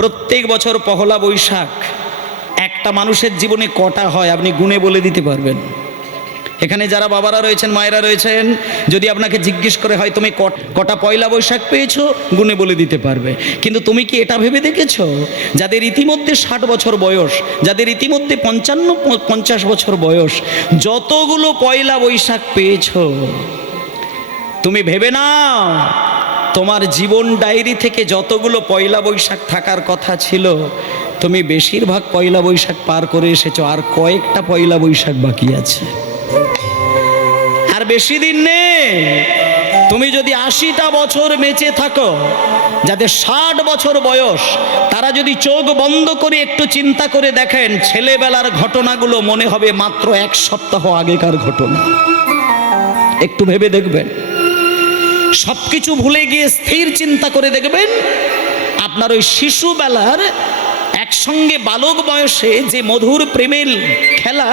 প্রত্যেক বছর পহেলা বৈশাখ একটা মানুষের জীবনে কটা হয় আপনি গুণে বলে দিতে পারবেন? এখানে যারা বাবারা রয়েছেন, মায়েরা রয়েছেন, যদি আপনাকে জিজ্ঞেস করে হয় তুমি কটা পয়লা বৈশাখ পেয়েছো, গুণে বলে দিতে পারবে। কিন্তু তুমি কি এটা ভেবে দেখেছো যাদের ইতিমধ্যে 60 বছর বয়স, যাদের ইতিমধ্যে 55-50 বছর বয়স, যতগুলো পয়লা বৈশাখ পেয়েছো, তুমি ভেবে নাও তোমার জীবন ডায়েরি থেকে যতগুলো পয়লা বৈশাখ থাকার কথা ছিল, তুমি বেশিরভাগ পয়লা বৈশাখ পার করে এসেছো, আর কয়েকটা পয়লা বৈশাখ বাকি আছে। আর বেশি দিন নেই। তুমি যদি 80টা বছর বেঁচে থাকো, যাদের 60 বছর বয়স, তারা যদি চোখ বন্ধ করে একটু চিন্তা করে দেখেন, ছেলেবেলার ঘটনাগুলো মনে হবে মাত্র 1 সপ্তাহ আগেকার ঘটনা। একটু ভেবে দেখবেন, সবকিছু ভুলে গিয়ে স্থির চিন্তা করে দেখবেন আপনার ওই শিশুবেলার একসঙ্গে বালক বয়সে যে মধুর প্রেমের খেলা,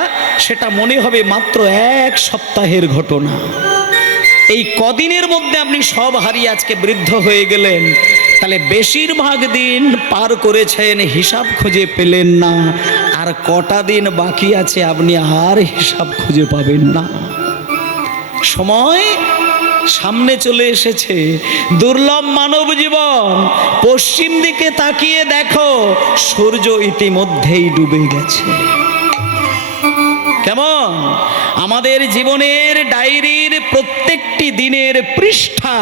সেটা মনে হবে মাত্র 1 সপ্তাহের ঘটনা। এই কদিনের মধ্যে আপনি সব হারিয়ে আজকে বৃদ্ধ হয়ে গেলেন, তাহলে বেশিরভাগ দিন পার করেছেন, হিসাব খুঁজে পেলেন না, আর কটা দিন বাকি আছে আপনি আর হিসাব খুঁজে পাবেন না। সময় সামনে চলে এসেছে, দুর্লভ মানব জীবন। পশ্চিম দিকে তাকিয়ে দেখো, সূর্য ইতিমধ্যেই ডুবে গেছে। কেমন আমাদের জীবনের ডায়েরির প্রত্যেকটি দিনের পৃষ্ঠা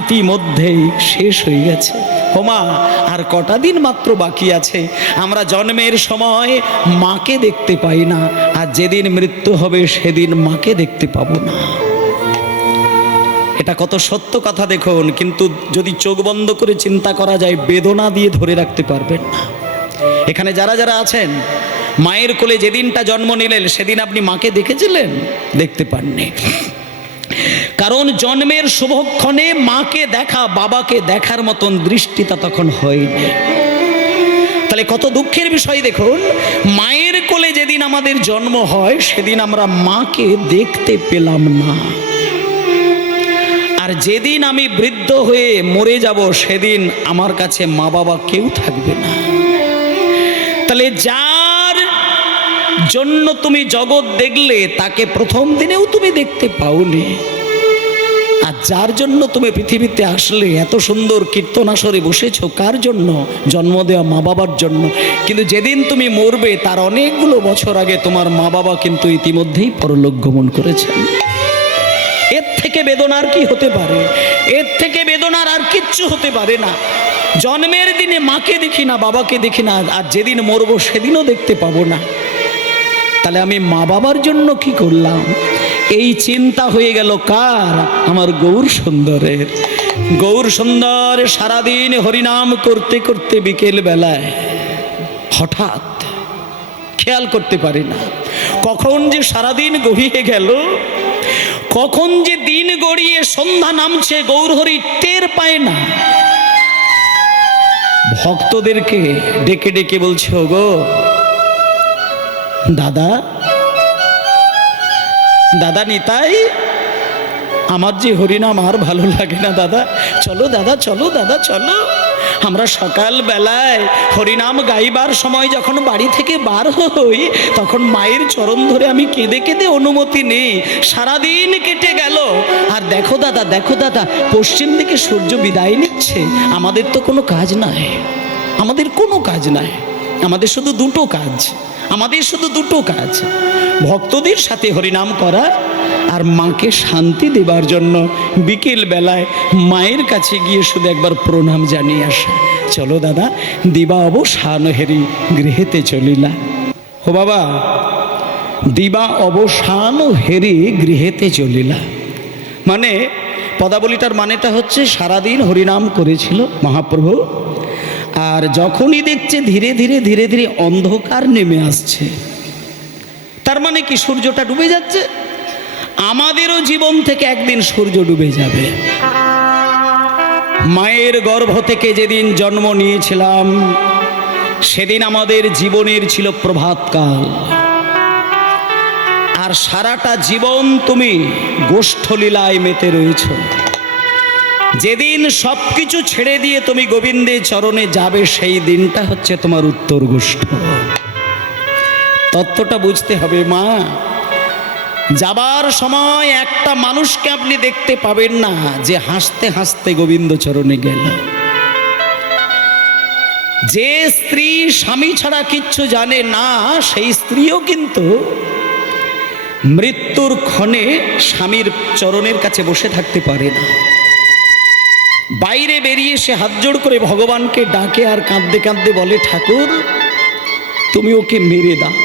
ইতিমধ্যেই শেষ হয়ে গেছে। ওমা, আর কটা দিন মাত্র বাকি আছে। আমরা জন্মের সময় মাকে দেখতে পাই না, আর যেদিন মৃত্যু হবে সেদিন মাকে দেখতে পাবো না। এটা কত সত্য কথা দেখুন। কিন্তু যদি চোখ বন্ধ করে চিন্তা করা যায়, বেদনা দিয়ে ধরে রাখতে পারবেন না। এখানে যারা যারা আছেন, মায়ের কোলে যেদিনটা জন্ম নিলেন সেদিন আপনি মাকে দেখেছিলেন? দেখতে পাননি। কারণ জন্মের শুভক্ষণে মাকে দেখা, বাবাকে দেখার মতন দৃষ্টিটা তখন হয়নি। তাহলে কত দুঃখের বিষয় দেখুন, মায়ের কোলে যেদিন আমাদের জন্ম হয় সেদিন আমরা মাকে দেখতে পেলাম না। আর যেদিন আমি বৃদ্ধ হয়ে মরে যাব সেদিন আমার কাছে মা বাবা কেউ থাকবে না। তাহলে যার জন্য তুমি জগৎ দেখলে তাকে প্রথম দিনেও তুমি দেখতে পাওনি, আর যার জন্য তুমি পৃথিবীতে আসলে এত সুন্দর কীর্তন আসরে বসেছো, কার জন্য? জন্ম দেওয়া মা বাবার জন্য। কিন্তু যেদিন তুমি মরবে তার অনেকগুলো বছর আগে তোমার মা বাবা কিন্তু ইতিমধ্যেই পরলোক গমন করেছেন। এর থেকে বেদনার কি হতে পারে? এর থেকে বেদনার আর কিচ্ছু হতে পারে না। জন্মের দিনে মাকে দেখি না, বাবাকে দেখি না, আর যেদিন মরবো সেদিনও দেখতে পাবো না। তাহলে আমি মা বাবার জন্য কি করলাম? এই চিন্তা হয়ে গেল কার? আমার গৌর সুন্দরের। গৌর সুন্দর সারাদিন হরিনাম করতে করতে বিকেল বেলায় হঠাৎ খেয়াল করতে পারি না কখন যে সারাদিন গড়িয়ে গেল, কখন যে দিন গড়িয়ে সন্ধ্যা নামছে, গৌরহরি টের পায় না। ভক্তদেরকে ডেকে ডেকে বলছে, ওগো দাদা, দাদা নিতাই, আমার যে হরিনাম আর ভালো লাগে না দাদা, চলো দাদা, চলো দাদা, চলো। আমরা সকাল বেলায় হরিনাম গাইবার সময় যখন বাড়ি থেকে বার হই, তখন মায়ের চরণ ধরে আমি কেঁদে কেঁদে অনুমতি নেই। সারাদিন কেটে গেল, আর দেখো দাদা, দেখো দাদা, পশ্চিম দিকে সূর্য বিদায় নিচ্ছে। আমাদের তো কোনো কাজ নাই, আমাদের কোনো কাজ নাই, আমাদের শুধু দুটো কাজ, আমাদের শুধু দুটো কাজ, ভক্তদের সাথে হরিনাম করা আর মাকে শান্তি দেবার জন্য বিকেল বেলায় মায়ের কাছে গিয়ে শুধু একবার প্রণাম জানিয়ে আসা। চলো দাদা, দিবা অবসান হেরি গৃহেতে চলিলা। ও বাবা, দিবা অবসান হেরি গৃহেতে চলিলা মানে, পদাবলীটার মানেটা হচ্ছে সারাদিন হরিনাম করেছিল মহাপ্রভু, আর যখনই দেখছে ধীরে ধীরে ধীরে ধীরে অন্ধকার নেমে আসছে, তার মানে কি সূর্যটা ডুবে যাচ্ছে। আমাদেরও জীবন থেকে একদিন সূর্য ডুবে যাবে। মায়ের গর্ভ থেকে যেদিন জন্ম নিয়েছিলাম সেদিন আমাদের জীবনের ছিল প্রভাতকাল, আর সারাটা জীবন তুমি গোষ্ঠলীলায় মেতে রয়েছ। যেদিন সব কিছু ছেড়ে দিয়ে তুমি গোবিন্দের চরণে যাবে, সেই দিনটা হচ্ছে তোমার উত্তর গোষ্ঠ। তত্ত্বটা বুঝতে হবে মা। যাবার সময় একটা মানুষকে আপনি দেখতে পাবেন না যে হাসতে হাসতে গোবিন্দ চরণে গেল। যে স্ত্রী স্বামী ছাড়া কিচ্ছু জানে না, সেই স্ত্রীও কিন্তু মৃত্যুর ক্ষণে স্বামীর চরণের কাছে বসে থাকতে পারে না। বাইরে বেরিয়ে সে হাত জোড় করে ভগবানকে ডাকে আর কাঁদতে কাঁদতে বলে, ঠাকুর তুমি ওকে মেরে দাও,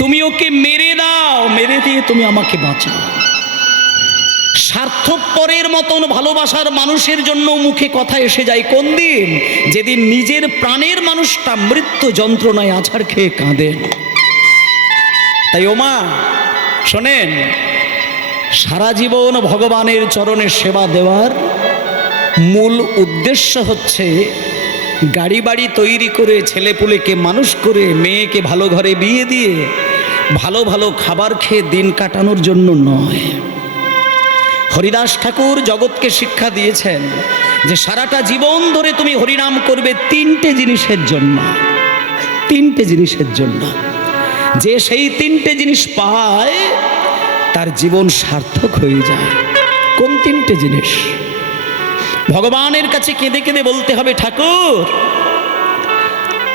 তুমি ওকে মেরে দাও, মেরে দিয়ে তুমি আমাকে বাঁচাও। স্বার্থপরের মতন ভালোবাসার মানুষের জন্য মুখে কথা এসে যায় কোন দিন? যেদিন নিজের প্রাণের মানুষটা মৃত্যু যন্ত্রণায় আছাড় খেয়ে কাঁদেন। তাই ওমা শোনেন, সারা জীবন ভগবানের চরণে সেবা দেওয়ার মূল উদ্দেশ্য হচ্ছে গাড়ি বাড়ি তৈরি করে, ছেলেপুলেকে মানুষ করে, মেয়েকে ভালো ঘরে বিয়ে দিয়ে ভালো ভালো খাবার খেয়ে দিন কাটানোর জন্য নয়। হরিদাস ঠাকুর জগৎকে শিক্ষা দিয়েছেন যে সারাটা জীবন ধরে তুমি হরিনাম করবে তিনটে জিনিসের জন্য। তিনটে জিনিসের জন্য। যে সেই তিনটে জিনিস পায় তার জীবন সার্থক হয়ে যায়। কোন তিনটে জিনিস? ভগবানের কাছে কেঁদে কেঁদে বলতে হবে, ঠাকুর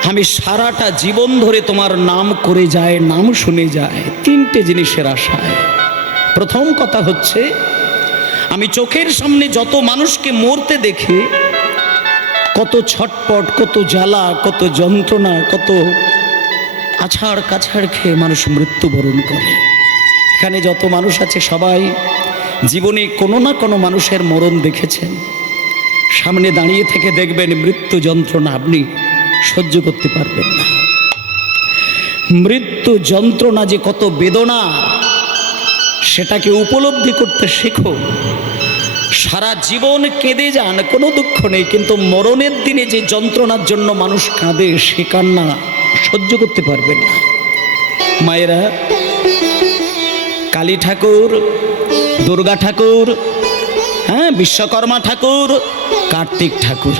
আমি সারাটা জীবন ধরে তোমার নাম করে যায়, নাম শুনে যায় তিনটে জিনিসের আশায়। প্রথম কথা হচ্ছে, আমি চোখের সামনে যত মানুষকে মরতে দেখি, কত ছটপট, কত জ্বালা, কত যন্ত্রণা, কত আছাড় কাছাড় খেয়ে মানুষ মৃত্যুবরণ করে। এখানে যত মানুষ আছে সবাই জীবনে কোনো না কোনো মানুষের মরণ দেখেছেন। সামনে দাঁড়িয়ে থেকে দেখবেন মৃত্যু যন্ত্রণা আপনি সহ্য করতে পারবেন না। মৃত্যু যন্ত্রণা যে কত বেদনা, সেটাকে উপলব্ধি করতে শেখো। সারা জীবন কেঁদে যান, কোনো দুঃখ নেই, কিন্তু মরণের দিনে যে যন্ত্রণার জন্য মানুষ কাঁদে, সে কান্না সহ্য করতে পারবেন না। মায়েরা, কালী ঠাকুর, দুর্গা ঠাকুর, হ্যাঁ, বিশ্বকর্মা ঠাকুর, কার্তিক ঠাকুর,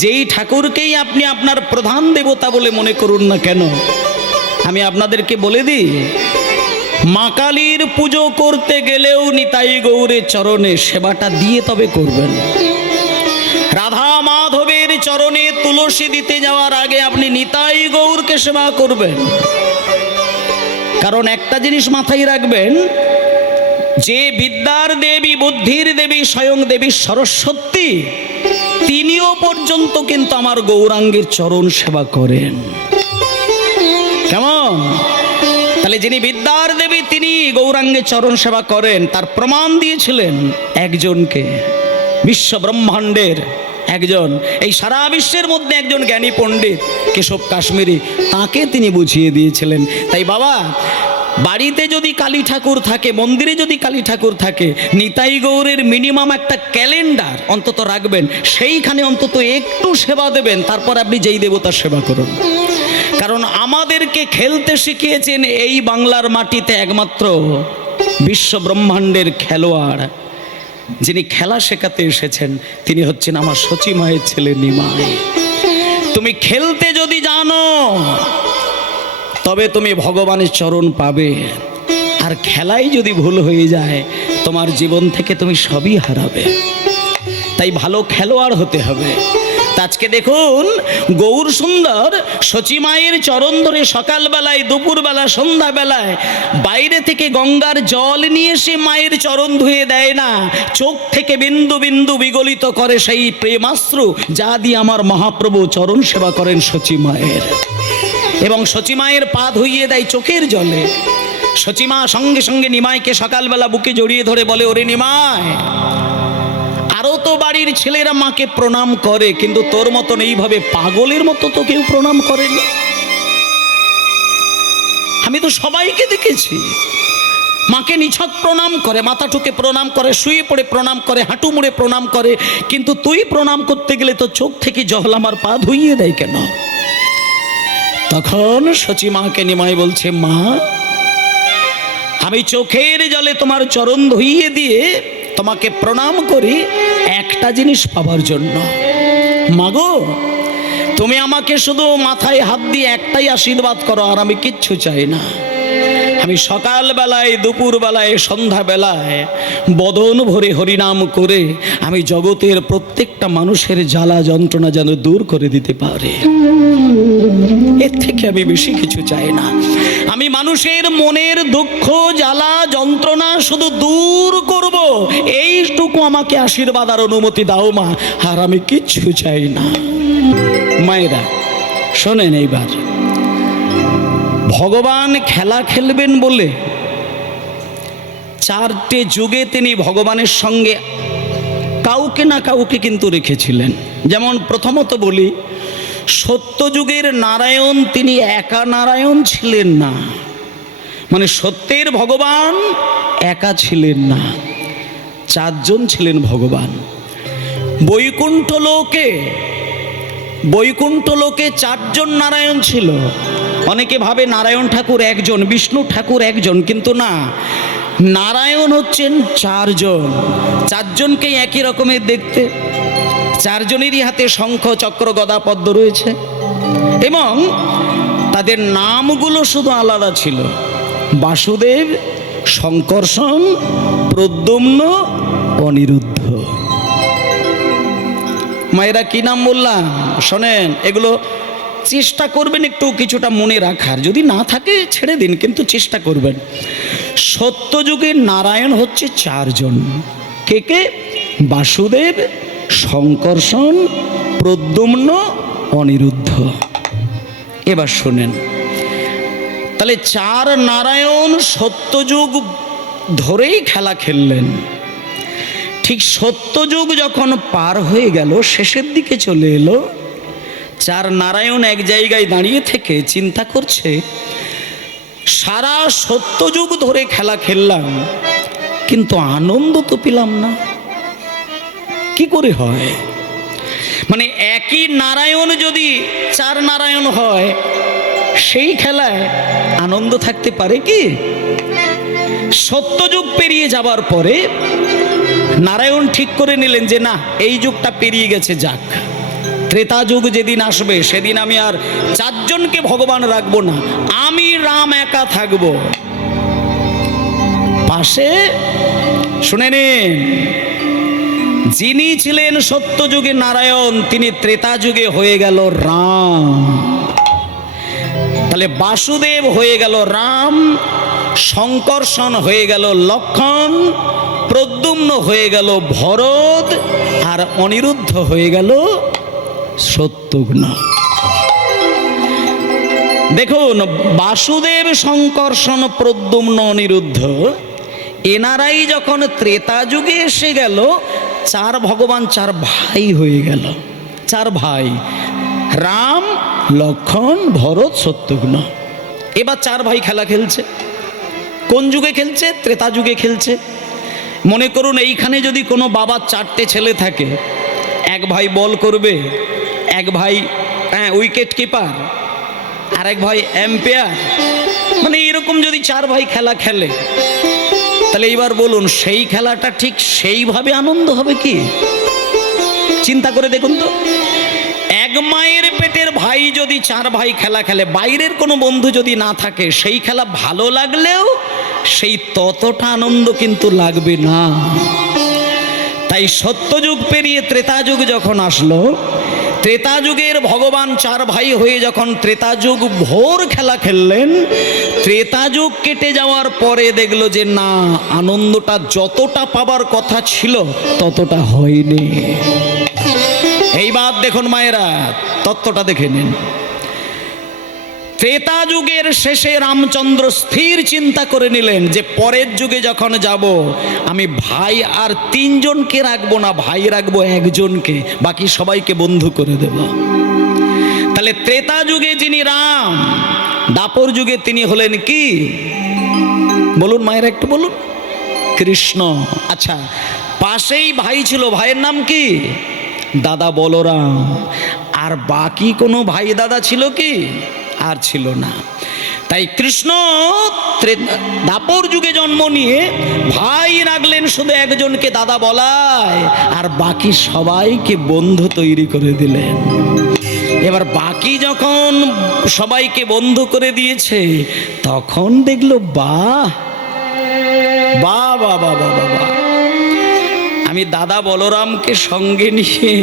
যেই ঠাকুরকেই আপনি আপনার প্রধান দেবতা বলে মনে করুন না কেন, আমি আপনাদেরকে বলে দিই, মা কালীর পুজো করতে গেলেও নিতাই গৌরের চরণে সেবাটা দিয়ে তবে করবেন। রাধা মাধবের চরণে তুলসী দিতে যাওয়ার আগে আপনি নিতাই গৌরকে সেবা করবেন। কারণ একটা জিনিস মাথায় রাখবেন, যে বিদ্যার দেবী, বুদ্ধির দেবী, স্বয়ং দেবী সরস্বতী, তিনিও পর্যন্ত কিন্তু আমার গৌরাঙ্গের চরণ সেবা করেন। কেমন? তাহলে যিনি বিদ্যার দেবী তিনি গৌরাঙ্গের চরণ সেবা করেন, তার প্রমাণ দিয়েছিলেন একজনকে, বিশ্ব ব্রহ্মাণ্ডের একজন, এই সারা বিশ্বের মধ্যে একজন জ্ঞানী পণ্ডিত কেশব কাশ্মীরি, তাকে তিনি বুঝিয়ে দিয়েছিলেন। তাই বাবা, বাড়িতে যদি কালী ঠাকুর থাকে, মন্দিরে যদি কালী ঠাকুর থাকে, নিতাই গৌরের মিনিমাম একটা ক্যালেন্ডার অন্তত রাখবেন, সেইখানে অন্তত একটু সেবা দেবেন, তারপর আপনি যেই দেবতার সেবা করুন। কারণ আমাদেরকে খেলতে শিখিয়েছেন এই বাংলার মাটিতে একমাত্র বিশ্ব ব্রহ্মাণ্ডের খেলোয়াড়, যিনি খেলা শেখাতে এসেছেন, তিনি হচ্ছেন আমার সচী মায়ের ছেলে নিমাই। তুমি খেলতে যদি জানো তবে তুমি ভগবানের চরণ পাবে, আর খেলাই যদি ভুল হয়ে যায় তোমার জীবন থেকে তুমি সবই হারাবে। তাই ভালো খেলোয়াড় হতে হবে। আজকে দেখুন, গৌর সুন্দর সচী মায়ের চরণ ধরে সকালবেলায়, দুপুরবেলা, সন্ধ্যাবেলায় বাইরে থেকে গঙ্গার জল নিয়ে এসে মায়ের চরণ ধুয়ে দেয় না, চোখ থেকে বিন্দু বিন্দু বিগলিত করে সেই প্রেমাশ্রু, যা দিয়ে আমার মহাপ্রভু চরণ সেবা করেন সচী মায়ের। এবং সচী মায়ের পা ধুইয়ে দেয় চোখের জলে। সচী মা সঙ্গে সঙ্গে নিমাইকে সকালবেলা বুকে জড়িয়ে ধরে বলে, ওরে নিমাই, আরও তো বাড়ির ছেলেরা মাকে প্রণাম করে, কিন্তু তোর মতন এইভাবে পাগলের মতো তো কেউ প্রণাম করেনি। আমি তো সবাইকে দেখেছি মাকে নিছক প্রণাম করে, মাথা ঠুকে প্রণাম করে, শুয়ে পড়ে প্রণাম করে, হাঁটু মুড়ে প্রণাম করে, কিন্তু তুই প্রণাম করতে গেলে তো চোখ থেকে জল আমার পা ধুইয়ে দেয় কেন? তখন সচী মাকে নিমাই বলছে, মা, আমি চোখের জলে তোমার চরণ ধুইয়ে দিয়ে তোমাকে প্রণাম করি, এক একটা জিনিস পাবার জন্য। মাগো, তুমি আমাকে শুধু মাথায় হাত দিয়ে একটাই আশীর্বাদ করো, আর আমি কিচ্ছু চাই না। আমি সকালবেলায়, দুপুরবেলায়, সন্ধ্যাবেলায় বদন ভরে হরিনাম করে আমি জগতের প্রত্যেকটা মানুষের জ্বালা যন্ত্রণা যেন দূর করে দিতে পারে। এর থেকে আমি বেশি কিছু চাই না। আমি মানুষের মনের দুঃখ, জ্বালা, যন্ত্রণা শুধু দূর করব, এইটুকু আমাকে আশীর্বাদ আর অনুমতি দাও মা, আর আমি কিচ্ছু চাই না। মায়েরা শোনেন, এইবার ভগবান খেলা খেলবেন বলে 4টে যুগে তিনি ভগবানের সঙ্গে কাউকে না কাউকে কিন্তু রেখেছিলেন। যেমন প্রথমত বলি, সত্যযুগের নারায়ণ তিনি একা নারায়ণ ছিলেন না, মানে সত্যের ভগবান একা ছিলেন না, 4 জন ছিলেন ভগবান। বৈকুণ্ঠ লোকে 4 জন নারায়ণ ছিল। অনেকে ভাবে নারায়ণ ঠাকুর একজন, বিষ্ণু ঠাকুর একজন, কিন্তু না, নারায়ণ হচ্ছেন 4 জন। 4 জনকেই একই রকমের দেখতে, 4 জনেরই হাতে শঙ্খ, চক্র, গদা, পদ্ম রয়েছে, এবং তাদের নামগুলো শুধু আলাদা ছিল: বাসুদেব, শঙ্কর্ষণ, প্রদ্যুম্ন, অনিরুদ্ধ। মায়েরা কি নাম বললাম শোনেন, এগুলো চেষ্টা করবেন একটু কিছুটা মনে রাখার, যদি না থাকে ছেড়ে দিন, কিন্তু চেষ্টা করবেন। সত্যযুগের নারায়ণ হচ্ছে 4 জন। কে কে? বাসুদেব, শঙ্কর্ষণ, প্রদ্যুম্ন, অনিরুদ্ধ। এবার শোনেন, তাহলে 4 নারায়ণ সত্যযুগ ধরেই খেলা খেললেন। ঠিক সত্যযুগ যখন পার হয়ে গেল, শেষের দিকে চলে এলো, 4 নারায়ণ এক জায়গায় দাঁড়িয়ে থেকে চিন্তা করছে, সারা সত্যযুগ ধরে খেলা খেললাম, কিন্তু আনন্দ তো পেলাম না, কি করে হয়? মানে একই নারায়ণ যদি 4 নারায়ণ হয়, সেই খেলায় আনন্দ থাকতে পারে কি? সত্যযুগ পেরিয়ে যাবার পরে নারায়ণ ঠিক করে নিলেন যে না, এই যুগটা পেরিয়ে গেছে, যাক, ত্রেতা যুগ যেদিন আসবে সেদিন আমি আর 4 জনকে ভগবান রাখবো না, আমি রাম একা থাকব। পাশে শুনে নিন, যিনি ছিলেন সত্যযুগে নারায়ণ, তিনি ত্রেতা যুগে হয়ে গেল রাম। তাহলে বাসুদেব হয়ে গেল রাম, শঙ্কর্ষণ হয়ে গেল লক্ষ্মণ, প্রদ্যুম্ন হয়ে গেল ভরত, আর অনিরুদ্ধ হয়ে গেল শত্রুঘ্ন। দেখুন, বাসুদেব, শঙ্কর্ষণ, প্রদ্যুম্ন, অনিরুদ্ধ, এনারাই যখন ত্রেতা যুগে এসে গেল, 4 ভগবান 4 ভাই হয়ে গেল। 4 ভাই, রাম, লক্ষ্মণ, ভরত, শত্রুঘ্ন। এবার 4 ভাই খেলা খেলছে। কোন যুগে খেলছে? ত্রেতা যুগে খেলছে। মনে করুন, এইখানে যদি কোনো বাবার 4টে ছেলে থাকে, এক ভাই বল করবে, এক ভাই উইকেট কিপার, আর এক ভাই এম্পায়ার, মানে এরকম যদি 4 ভাই খেলা খেলে, তাহলে এইবার বলুন, সেই খেলাটা ঠিক সেইভাবে আনন্দ হবে কি? চিন্তা করে দেখুন তো। এক মায়ের পেটের ভাই যদি 4 ভাই খেলা খেলে, বাইরের কোনো বন্ধু যদি না থাকে, সেই খেলা ভালো লাগলেও সেই ততটা আনন্দ কিন্তু লাগবে না। তাই সত্যযুগ পেরিয়ে ত্রেতা যুগ যখন আসলো, ত্রেতা যুগের ভগবান 4 ভাই হয়ে যখন ত্রেতা যুগ ভোর খেলা খেললেন, ত্রেতা যুগ কেটে যাওয়ার পরে দেখলো যে না, আনন্দটা যতটা পাবার কথা ছিল ততটা হয়নি। এইবার দেখুন মায়েরা, তত্ত্বটা দেখে নিন। ত্রেতা যুগের শেষে রামচন্দ্র স্থির চিন্তা করে নিলেন যে পরের যুগে যখন যাব, আমি ভাই আর 3 জনকে রাখবো না, ভাই রাখবো 1 জনকে, বাকি সবাইকে বন্ধু করে দেব। তাহলে ত্রেতা যুগে যিনি রাম, দাপর যুগে তিনি হলেন কি? বলুন মায়েরা, একটু বলুন। কৃষ্ণ। আচ্ছা, পাশেই ভাই ছিল, ভাইয়ের নাম কি? দাদা বলরাম। আর বাকি কোনো ভাই দাদা ছিল কি? আর ছিল না। তাই কৃষ্ণ দাপর যুগে জন্ম নিয়ে ভাই রাখলেন শুধু একজনকে দাদা বলায়, আর বাকি সবাইকে বন্ধু তৈরি করে দিলেন। এবার বাকি যখন সবাইকে বন্ধু করে দিয়েছে, তখন দেখলো বাহ বাহ বাহ বাহ বাহ বাহ, আমি দাদা বলরামকে সঙ্গে নিয়ে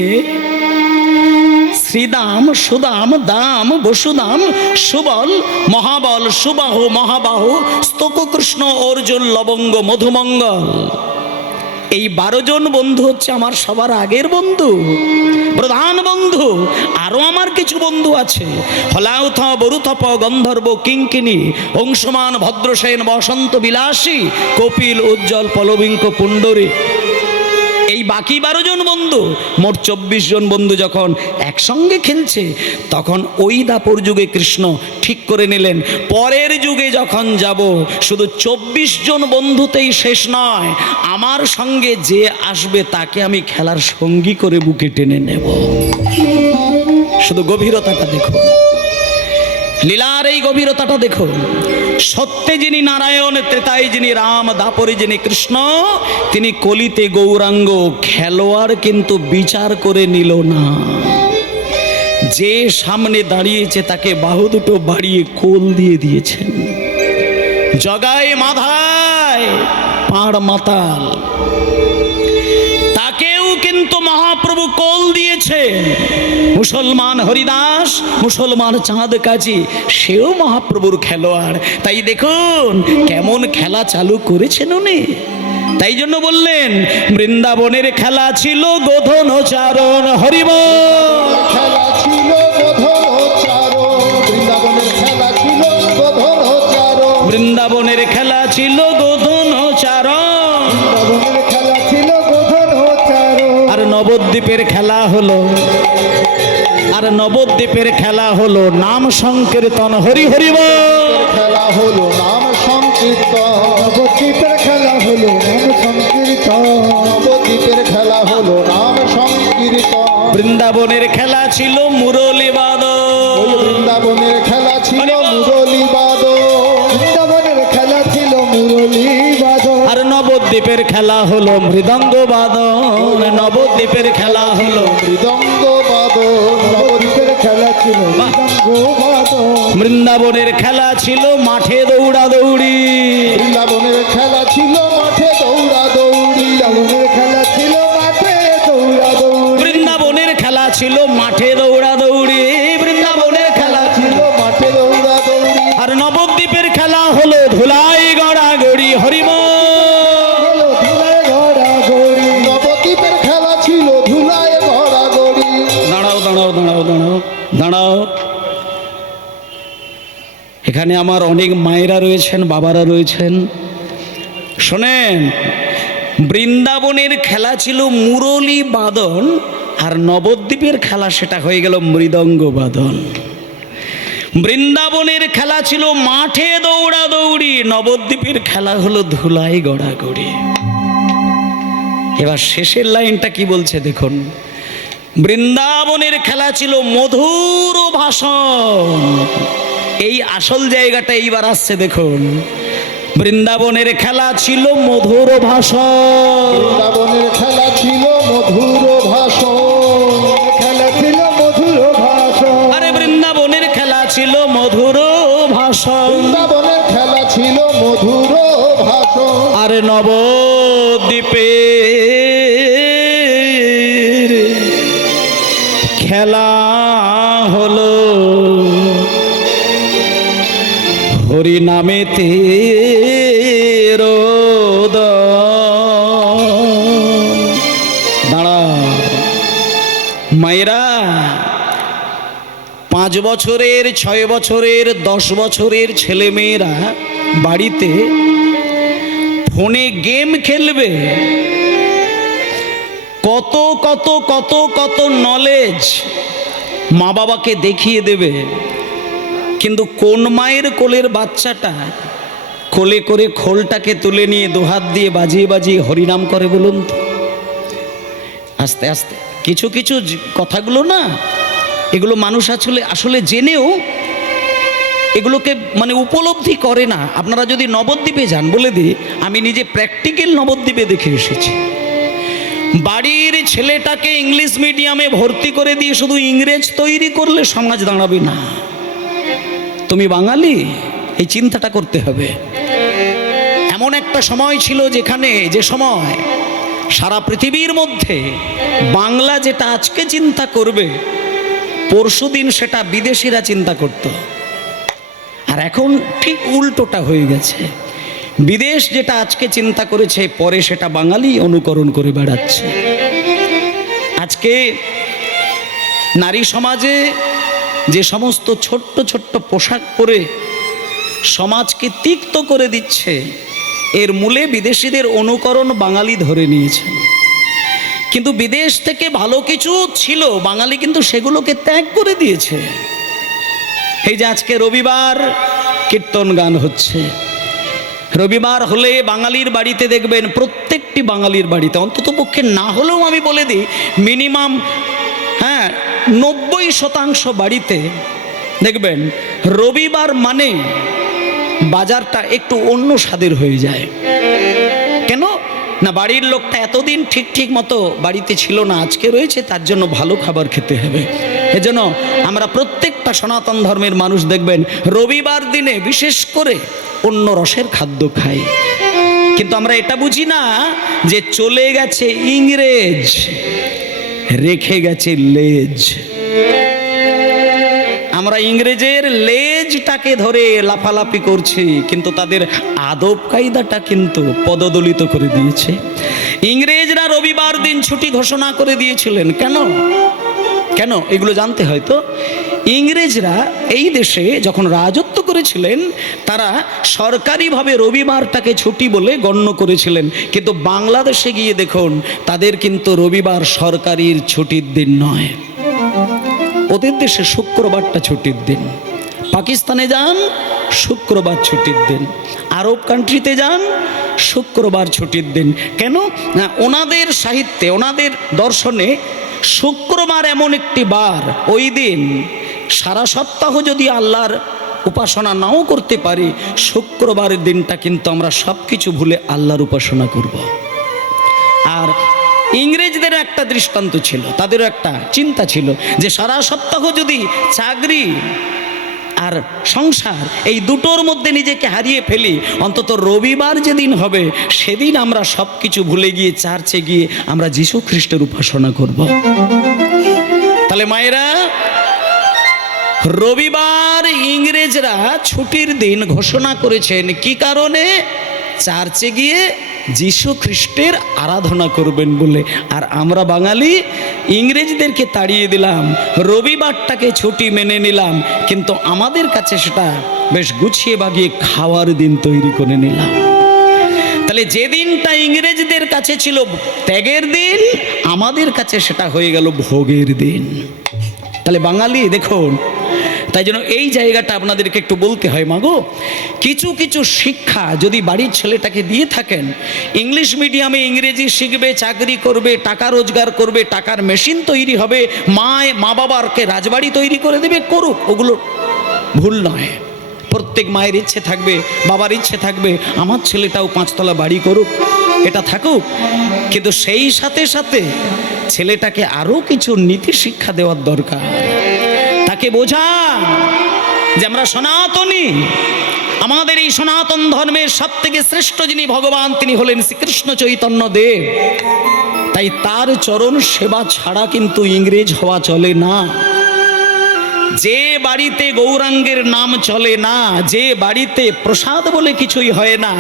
শ্রীদাম সুদাম দাম বসুদাম সুবল মহাবল সুবাহু মহাবাহু স্তক কৃষ্ণ অর্জুন লবঙ্গ মধুমঙ্গল, এই 12 জন বন্ধু হচ্ছে আমার সবার আগের বন্ধু, প্রধান বন্ধু। আরো আমার কিছু বন্ধু আছে, হলাউথ বরুথপ গন্ধর্ব কিঙ্কিনী অংশমান ভদ্রসেন বসন্ত বিলাসী কপিল উজ্জ্বল পলবিঙ্ক পুণ্ডরী, এই বাকি 12 জন বন্ধু, মোট 24 জন বন্ধু যখন একসঙ্গে খেলছে, তখন ওই দাপর যুগে কৃষ্ণ ঠিক করে নিলেন পরের যুগে যখন যাব শুধু 24 জন বন্ধুতেই শেষ নয়, আমার সঙ্গে যে আসবে তাকে আমি খেলার সঙ্গী করে বুকে টেনে নেব। শুধু গভীরতাটা দেখুন, লীলার এই গভীরতাটা দেখুন। সত্যে যিনি নারায়ণ, ত্রেতায় যিনি রাম, দাপরে যিনি কৃষ্ণ, তিনি কলিতে গৌরাঙ্গ। খেলোয়াড় কিন্তু বিচার করে নিল না, যে সামনে দাঁড়িয়েছে তাকে বাহু দুটো বাড়িয়ে কোল দিয়ে দিয়েছেন। জগায় মাধায় পাড় মাতাল, তাকেও কিন্তু মহাপ্রভু কোল দিয়েছে। মুসলমান হরিদাস, মুসলমান চাঁদ কাজী, সেও মহাপ্রভুর খেলোয়াড়। তাই দেখুন কেমন খেলা চালু করেছেন উনি। তাই জন্য বললেন বৃন্দাবনের খেলা ছিল গোধন চারণ, হরিব খেলা ছিল গোধন চারণ, বৃন্দাবনের খেলা ছিল গোধন চারণ, বৃন্দাবনের খেলা ছিল গোধন চারণ, বৃন্দাবনের খেলা ছিল গোধন চারণ। আর নবদ্বীপের খেলা হলো, আর নবদ্বীপের খেলা হলো নাম সংকীর্তন, হরি হরি বল। খেলা হলো নাম সংকীর্তন, নবদ্বীপের খেলা হলো নাম সংকীর্তন, নবদ্বীপের খেলা হলো নাম সংকীর্তন। বৃন্দাবনের খেলা ছিল মুরলী বাদন, বৃন্দাবনের খেলা ছিল মুরলী বাদন, বৃন্দাবনের খেলা ছিল মুরলী বাদন। আর নবদ্বীপের খেলা হলো মৃদঙ্গ বাদন, নবদ্বীপের খেলা হলো মৃদঙ্গ বাদন, নবদ্বীপের খেলা ছিল মৃদঙ্গ বাদন। বৃন্দাবনের খেলা ছিল মাঠে দৌড়া দৌড়ি, বৃন্দাবনের খেলা ছিল মাঠে দৌড়া দৌড়ি, বৃন্দাবনের খেলা ছিল মাঠে দৌড়া দৌড়ি, বৃন্দাবনের খেলা ছিল মাঠে দৌড়া দৌড়ি, বৃন্দাবনের খেলা ছিল। ছিল মাঠে দৌড়া দৌড়ি। আর নবদ্বীপের খেলা হলো ধুলাই গড়াগড়ি, হরিব হলো ধুলায় গড়াগড়ি, নবদ্বীপের খেলা ছিল ধুলায় গড়াগড়ি। দাঁড়াও দাঁড়াও দাঁড়াও দাঁড়াও দাঁড়াও, এখানে আমার অনেক মায়েরা রয়েছেন, বাবারা রয়েছেন, শোনেন। বৃন্দাবনের খেলা ছিল মুরলী বাদন, আর নবদ্বীপের খেলা সেটা হয়ে গেল মৃদঙ্গ বাদন। বৃন্দাবনের খেলা ছিল মাঠে দৌড়া দৌড়ি, নবদ্বীপের খেলা হলো ধুলাই গড়াগড়ি। এবার শেষের লাইনটা কি বলছে দেখুন, বৃন্দাবনের খেলা ছিল মধুর ভাষণ। এই আসল জায়গাটা এইবার আসছে দেখুন, বৃন্দাবনের খেলা ছিল মধুর ভাষণ, বৃন্দাবনের খেলা ছিল মধুর ভাষণ, খেলা ছিল মধুর ভাষণ। আরে বৃন্দাবনের খেলা ছিল মধুর ভাষণ, বৃন্দাবনের খেলা ছিল মধুর ভাষণ। আর নবদ্বীপের খেলা হলো হরি নামেতে দাঁড়া মায়েরা, 5 বছরের 6 বছরের 10 বছরের ছেলে মেয়েরা বাড়িতে ফোনে গেম খেলবে, কত কত কত কত নলেজ মা বাবাকে দেখিয়ে দেবে, কিন্তু কোন মায়ের কোলের বাচ্চাটা কোলে করে খোলটাকে তুলে নিয়ে দুহাত দিয়ে বাজিয়ে বাজিয়ে হরিনাম করে বলুন তো? আস্তে আস্তে কিছু কিছু কথাগুলো না, এগুলো মানুষ আসলে জেনেও এগুলোকে মানে উপলব্ধি করে না। আপনারা যদি নবদ্বীপে যান, বলে দিই, আমি নিজে প্র্যাকটিক্যাল নবদ্বীপে দেখে এসেছি। বাড়ির ছেলেটাকে ইংলিশ মিডিয়ামে ভর্তি করে দিয়ে শুধু ইংরেজ তৈরি করলে সমাজ দাঁড়াবে না। তুমি বাঙালি, এই চিন্তাটা করতে হবে। এমন একটা সময় ছিল যেখানে, যে সময় সারা পৃথিবীর মধ্যে বাংলা যেটা আজকে চিন্তা করবে, পরশুদিন সেটা বিদেশিরা চিন্তা করত। আর এখন ঠিক উল্টোটা হয়ে গেছে। বিদেশ যেটা আজকে চিন্তা করেছে, পরে সেটা বাঙালি অনুকরণ করে বেড়াচ্ছে। আজকে নারী সমাজে যে সমস্ত ছোট্ট ছোট্ট পোশাক পরে সমাজকে তিক্ত করে দিচ্ছে, এর মূলে বিদেশিদের অনুকরণ বাঙালি ধরে নিয়েছেন। কিন্তু বিদেশ থেকে ভালো কিছু ছিল, বাঙালি কিন্তু সেগুলোকে ত্যাগ করে দিয়েছে। এই যে আজকে রবিবার কীর্তন গান হচ্ছে, রবিবার হলে বাঙালির বাড়িতে দেখবেন, প্রত্যেকটি বাঙালির বাড়িতে অন্তত পক্ষে না হলেও আমি বলে দিই মিনিমাম 90% বাড়িতে দেখবেন রবিবার মানে বাজারটা একটু অন্য স্বাদের হয়ে যায়। কেন না, বাড়ির লোকটা এতদিন ঠিক মতো বাড়িতে ছিল না, আজকে রয়েছে, তার জন্য ভালো খাবার খেতে হবে। এজন্য আমরা প্রত্যেকটা সনাতন ধর্মের মানুষ দেখবেন রবিবার দিনে বিশেষ করে অন্য রসের খাদ্য খাই। কিন্তু আমরা এটা বুঝি না যে চলে গেছে ইংরেজ, রেখে গেছে লেজ। আমরা ইংরেজের লেজটাকে ধরে লাফালাফি করছি, কিন্তু তাদের আদব কায়দাটা কিন্তু পদদলিত করে দিয়েছে। ইংরেজরা রবিবার দিন ছুটি ঘোষণা করে দিয়েছিলেন। কেন এগুলো জানতে হয় তো। ইংরেজরা এই দেশে যখন রাজত্ব করেছিলেন, তারা সরকারিভাবে রবিবারটাকে ছুটি বলে গণ্য করেছিলেন। কিন্তু বাংলাদেশে গিয়ে দেখুন, তাদের কিন্তু রবিবার সরকারির ছুটির দিন নয়, ওদের দেশে শুক্রবারটা ছুটির দিন। পাকিস্তানে যান, শুক্রবার ছুটির দিন। আরব কান্ট্রিতে যান, শুক্রবার ছুটির দিন। কেন না, ওনাদের সাহিত্যে, ওনাদের দর্শনে শুক্রবার এমন একটি বার, ওই দিন সারা সপ্তাহ যদি আল্লাহর উপাসনা নাও করতে পারি, শুক্রবারের দিনটা কিন্তু আমরা সব কিছু ভুলে আল্লাহর উপাসনা করব। আর ইংরেজদের একটা দৃষ্টান্ত ছিল, তাদেরও একটা চিন্তা ছিল যে সারা সপ্তাহ যদি চাকরি আর সংসার এই দুটোর মধ্যে নিজেকে হারিয়ে ফেলি, অন্তত রবিবার যেদিন হবে সেদিন আমরা সব কিছু ভুলে গিয়ে চার্চে গিয়ে আমরা যীশু খ্রিস্টের উপাসনা করব। তাহলে মায়েরা, রবিবার ইংরেজরা ছুটির দিন ঘোষণা করেছেন কি কারণে? চার্চে গিয়ে যীশু খ্রিস্টের আরাধনা করবেন বলে। আর আমরা বাঙালি ইংরেজদেরকে তাড়িয়ে দিলাম, রবিবারটাকে ছুটি মেনে নিলাম, কিন্তু আমাদের কাছে সেটা বেশ গুছিয়ে বাগিয়ে খাওয়ার দিন তৈরি করে নিলাম। তাহলে যে দিনটা ইংরেজদের কাছে ছিল ত্যাগের দিন, আমাদের কাছে সেটা হয়ে গেল ভোগের দিন। তাহলে বাঙালি দেখুন, তাই জন্য এই জায়গাটা আপনাদেরকে একটু বলতে হয়, মাগো কিছু কিছু শিক্ষা যদি বাড়ির ছেলেটাকে দিয়ে থাকেন, ইংলিশ মিডিয়ামে ইংরেজি শিখবে, চাকরি করবে, টাকা রোজগার করবে, টাকার মেশিন তৈরি হবে, মা বাবারকে রাজবাড়ি তৈরি করে দেবে, করুক, ওগুলো ভুল নয়। প্রত্যেক মায়ের ইচ্ছে থাকবে, বাবার ইচ্ছে থাকবে আমার ছেলেটাও 5 তলা বাড়ি করুক, এটা থাকুক। কিন্তু সেই সাথে সাথে ছেলেটাকে আরও কিছু নীতি শিক্ষা দেওয়ার দরকার। তাকে বোঝান যে আমরা সনাতনী, আমাদের এই সনাতন ধর্মের সব থেকে শ্রেষ্ঠ যিনি ভগবান, তিনি হলেন শ্রীকৃষ্ণ চৈতন্য দেব। তাই তার চরণ সেবা ছাড়া কিন্তু ইংরেজ হওয়া চলে না। যে বাড়িতে গৌরাঙ্গের নাম চলে না, যে বাড়িতে প্রসাদ বলে কিছুই হয় না,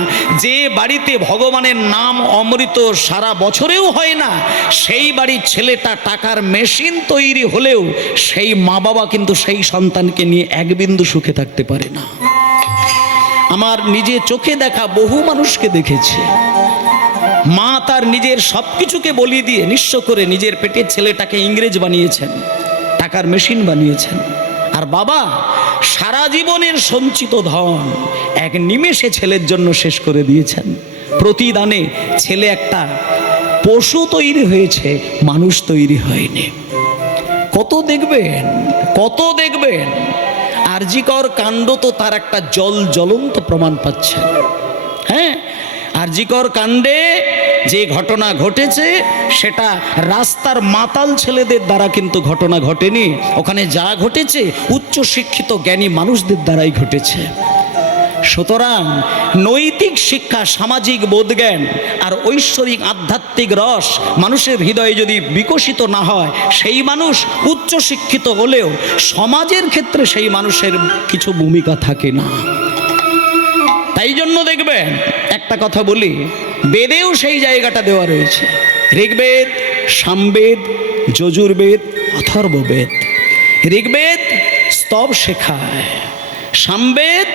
যে বাড়িতে ভগবানের নাম অমৃত সারা বছরেও হয় না, সেই বাড়ির ছেলেটা টাকার মেশিন তৈরি হলেও সেই মা বাবা কিন্তু সেই সন্তানকে নিয়ে এক বিন্দু সুখে থাকতে পারে না। আমার নিজে চোখে দেখা বহু মানুষকে দেখেছি, মা তার নিজের সব কিছুকে বলি দিয়ে নিঃস্ব করে নিজের পেটের ছেলেটাকে ইংরেজ বানিয়েছেন, টাকার মেশিন বানিয়েছেন। আর বাবা সারা জীবনের সঞ্চিত ধন এক নিমেষে ছেলের জন্য শেষ করে দিয়েছেন। প্রতিদানে ছেলে একটা পশু তৈরি হয়েছে, মানুষ তৈরি হয়নি। কত দেখবেন। আর আরজিকর কাণ্ড তো তার একটা জ্বলন্ত প্রমাণ পাচ্ছে। হ্যাঁ, আরজিকর কাণ্ডে যে ঘটনা ঘটেছে সেটা রাস্তার মাতাল ছেলেদের দ্বারা কিন্তু ঘটনা ঘটেনি, ওখানে যা ঘটেছে উচ্চ শিক্ষিত জ্ঞানী মানুষদের দ্বারাই ঘটেছে। সুতরাং নৈতিক শিক্ষা, সামাজিক বোধজ্ঞান আর ঐশ্বরিক আধ্যাত্মিক রস মানুষের হৃদয়ে যদি বিকশিত না হয়, সেই মানুষ উচ্চ শিক্ষিত হলেও সমাজের ক্ষেত্রে সেই মানুষের কিছু ভূমিকা থাকে না। তাই জন্য দেখবেন, একটা কথা বলি, বেদেও সেই জায়গাটা দেওয়া রয়েছে। ঋগ্বেদ, সামবেদ, যজুর্বেদ, অথর্ববেদ। ঋগ্বেদ স্তব শেখায়, সামবেদ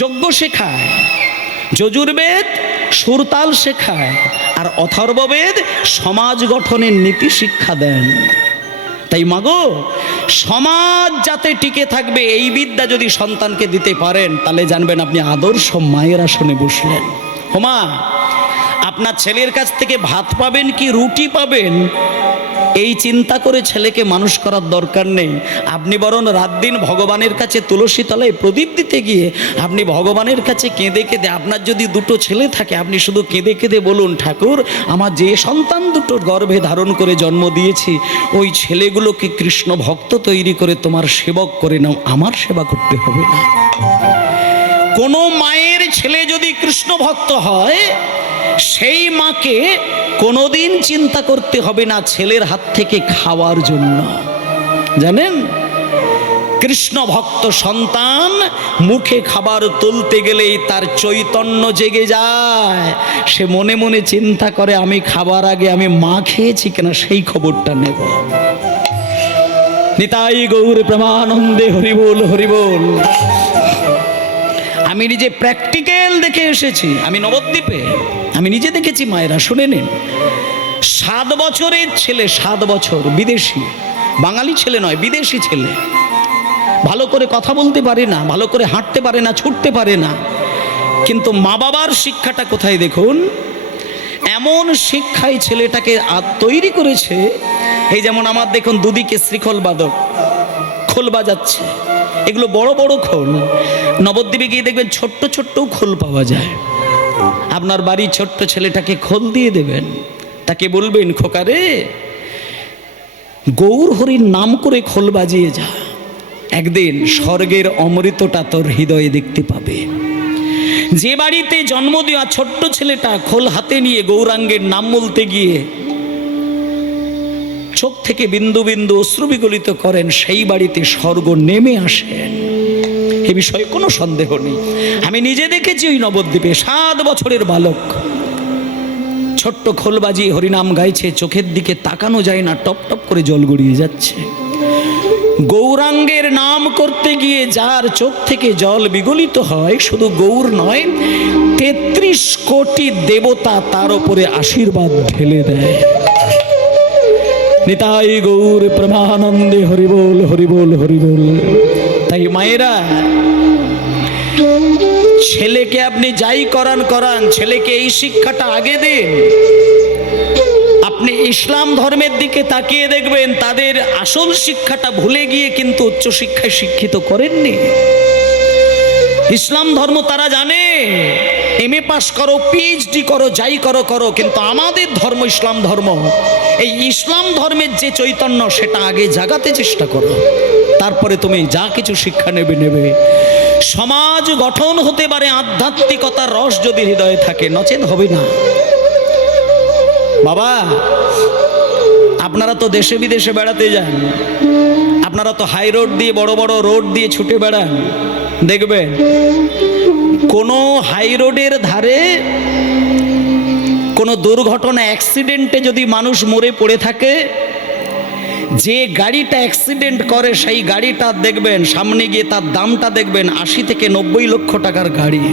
যজ্ঞ শেখায়, যজুর্বেদ সুরতাল শেখায়, আর অথর্ববেদ সমাজ গঠনের নীতি শিক্ষা দেন। তাই মাগো, সমাজ যাতে টিকে থাকবে এই বিদ্যা যদি সন্তানকে দিতে পারেন, তাহলে জানবেন আপনি আদর্শ মায়ের আসনে বসলেন। ওমা, আপনার ছেলের কাছ থেকে ভাত পাবেন কি রুটি পাবেন, এই চিন্তা করে ছেলেকে মানুষ করার দরকার নেই। আপনি বরং রাত দিন ভগবানের কাছে তুলসী তলায় প্রদীপ দিতে গিয়ে আপনি ভগবানের কাছে কেঁদে কেঁদে, আপনার যদি দুটো ছেলে থাকে, আপনি শুধু কেঁদে কেঁদে বলুন, ঠাকুর, আমার যে সন্তান দুটো গর্ভে ধারণ করে জন্ম দিয়েছি, ওই ছেলেগুলোকে কৃষ্ণ ভক্ত তৈরি করে তোমার সেবক করে নাও, আমার সেবা করতে হবে না। কোনো মায়ের ছেলে যদি কৃষ্ণ ভক্ত হয়, সেই মাকে কোনোদিন চিন্তা করতে হবে না ছেলের হাত থেকে খাওয়ার জন্য। জানেন, কৃষ্ণ ভক্ত সন্তান মুখে খাবার তুলতে গেলেই তার চৈতন্য জেগে যায়। সে মনে মনে চিন্তা করে, আমি খাবার আগে আমি মা খেয়েছি কিনা সেই খবরটা নেব। নিতাই গৌর প্রেমানন্দে হরিবোল হরিবোল। আমি নিজে প্র্যাকটিক্যাল দেখে এসেছি। আমি নবদ্বীপে আমি নিজে দেখেছি। মায়েরা শুনে নিন, 7 বছরের ছেলে, 7 বছর, বিদেশি, বাঙালি ছেলে নয়, বিদেশি ছেলে, ভালো করে কথা বলতে পারে না, ভালো করে হাঁটতে পারে না, ছুটতে পারে না, কিন্তু মা বাবার শিক্ষাটা কোথায় দেখুন। এমন শিক্ষায় ছেলেটাকে তৈরি করেছে। এই যেমন আমার দেখুন, দুদিকে শ্রীখোল বাদক, খোল বাজাচ্ছে, এগুলো বড় বড় খোল। নবদ্বীপে গিয়ে দেখবেন ছোট্ট ছোট্ট খোল পাওয়া যায়। আপনার বাড়ির ছোট্ট ছেলেটাকে খোল দিয়ে দেবেন, তাকে বলবেন, খোকারে, গৌর হরির নাম করে খোল বাজিয়ে যা, একদিন স্বর্গের অমৃতটা তোর হৃদয়ে দেখতে পাবে। যে বাড়িতে জন্ম দেওয়া ছোট্ট ছেলেটা খোল হাতে নিয়ে গৌরাঙ্গের নাম বলতে গিয়ে চোখ থেকে বিন্দু বিন্দু অশ্রু বিগলিত করেন, সেই বাড়িতে স্বর্গ নেমে আসেন, এ বিষয়ে কোনো সন্দেহ নেই। আমি নিজে দেখেছি ওই নবদ্বীপে 7 বছরের বালক ছোট্ট খোল বাজিয়ে হরিনাম গাইছে, চোখের দিকে তাকানো যায় না, টপ টপ করে জল গড়িয়ে যাচ্ছে। গৌরাঙ্গের নাম করতে গিয়ে যার চোখ থেকে জল বিগলিত হয়, শুধু গৌর নয়, 33 কোটি দেবতা তার উপরে আশীর্বাদ ঢেলে দেয়। নিতাই গৌর প্রেমানন্দে হরিবোল হরিবোল হরিবোল। তাই মায়েরা, ছেলেকে আপনি যাই করান করান, ছেলেকে এই শিক্ষাটা আগে দিন। আপনি ইসলাম ধর্মের দিকে তাকিয়ে দেখবেন, তাদের আসল শিক্ষাটা ভুলে গিয়ে কিন্তু উচ্চ শিক্ষায় শিক্ষিত করেননি। ইসলাম ধর্ম তারা জানে, MA পাস করো, PhD করো, যাই করো করো, কিন্তু আমাদের ধর্ম ইসলাম ধর্ম, এই ইসলাম ধর্মের যে চৈতন্য সেটা আগে জাগাতে চেষ্টা করো, তারপরে তুমি যা কিছু শিক্ষা নেবে। সমাজ গঠন হতে পারে আধ্যাত্মিকতার রস যদি হৃদয়ে থাকে, নচেত হবে না। বাবা, আপনারা তো দেশে বিদেশে বেড়াতে যান, আপনারা তো হাই রোড দিয়ে, বড় বড় রোড দিয়ে ছুটে বেড়ান, দেখবেন কোনো হাই রোডের ধারে কোনো দুর্ঘটনা, অ্যাক্সিডেন্টে যদি মানুষ মরে পড়ে থাকে, যে গাড়িটা অ্যাক্সিডেন্ট করে সেই গাড়িটা দেখবেন, সামনে গিয়ে তার দামটা দেখবেন 80 থেকে 90 লক্ষ টাকার গাড়ি।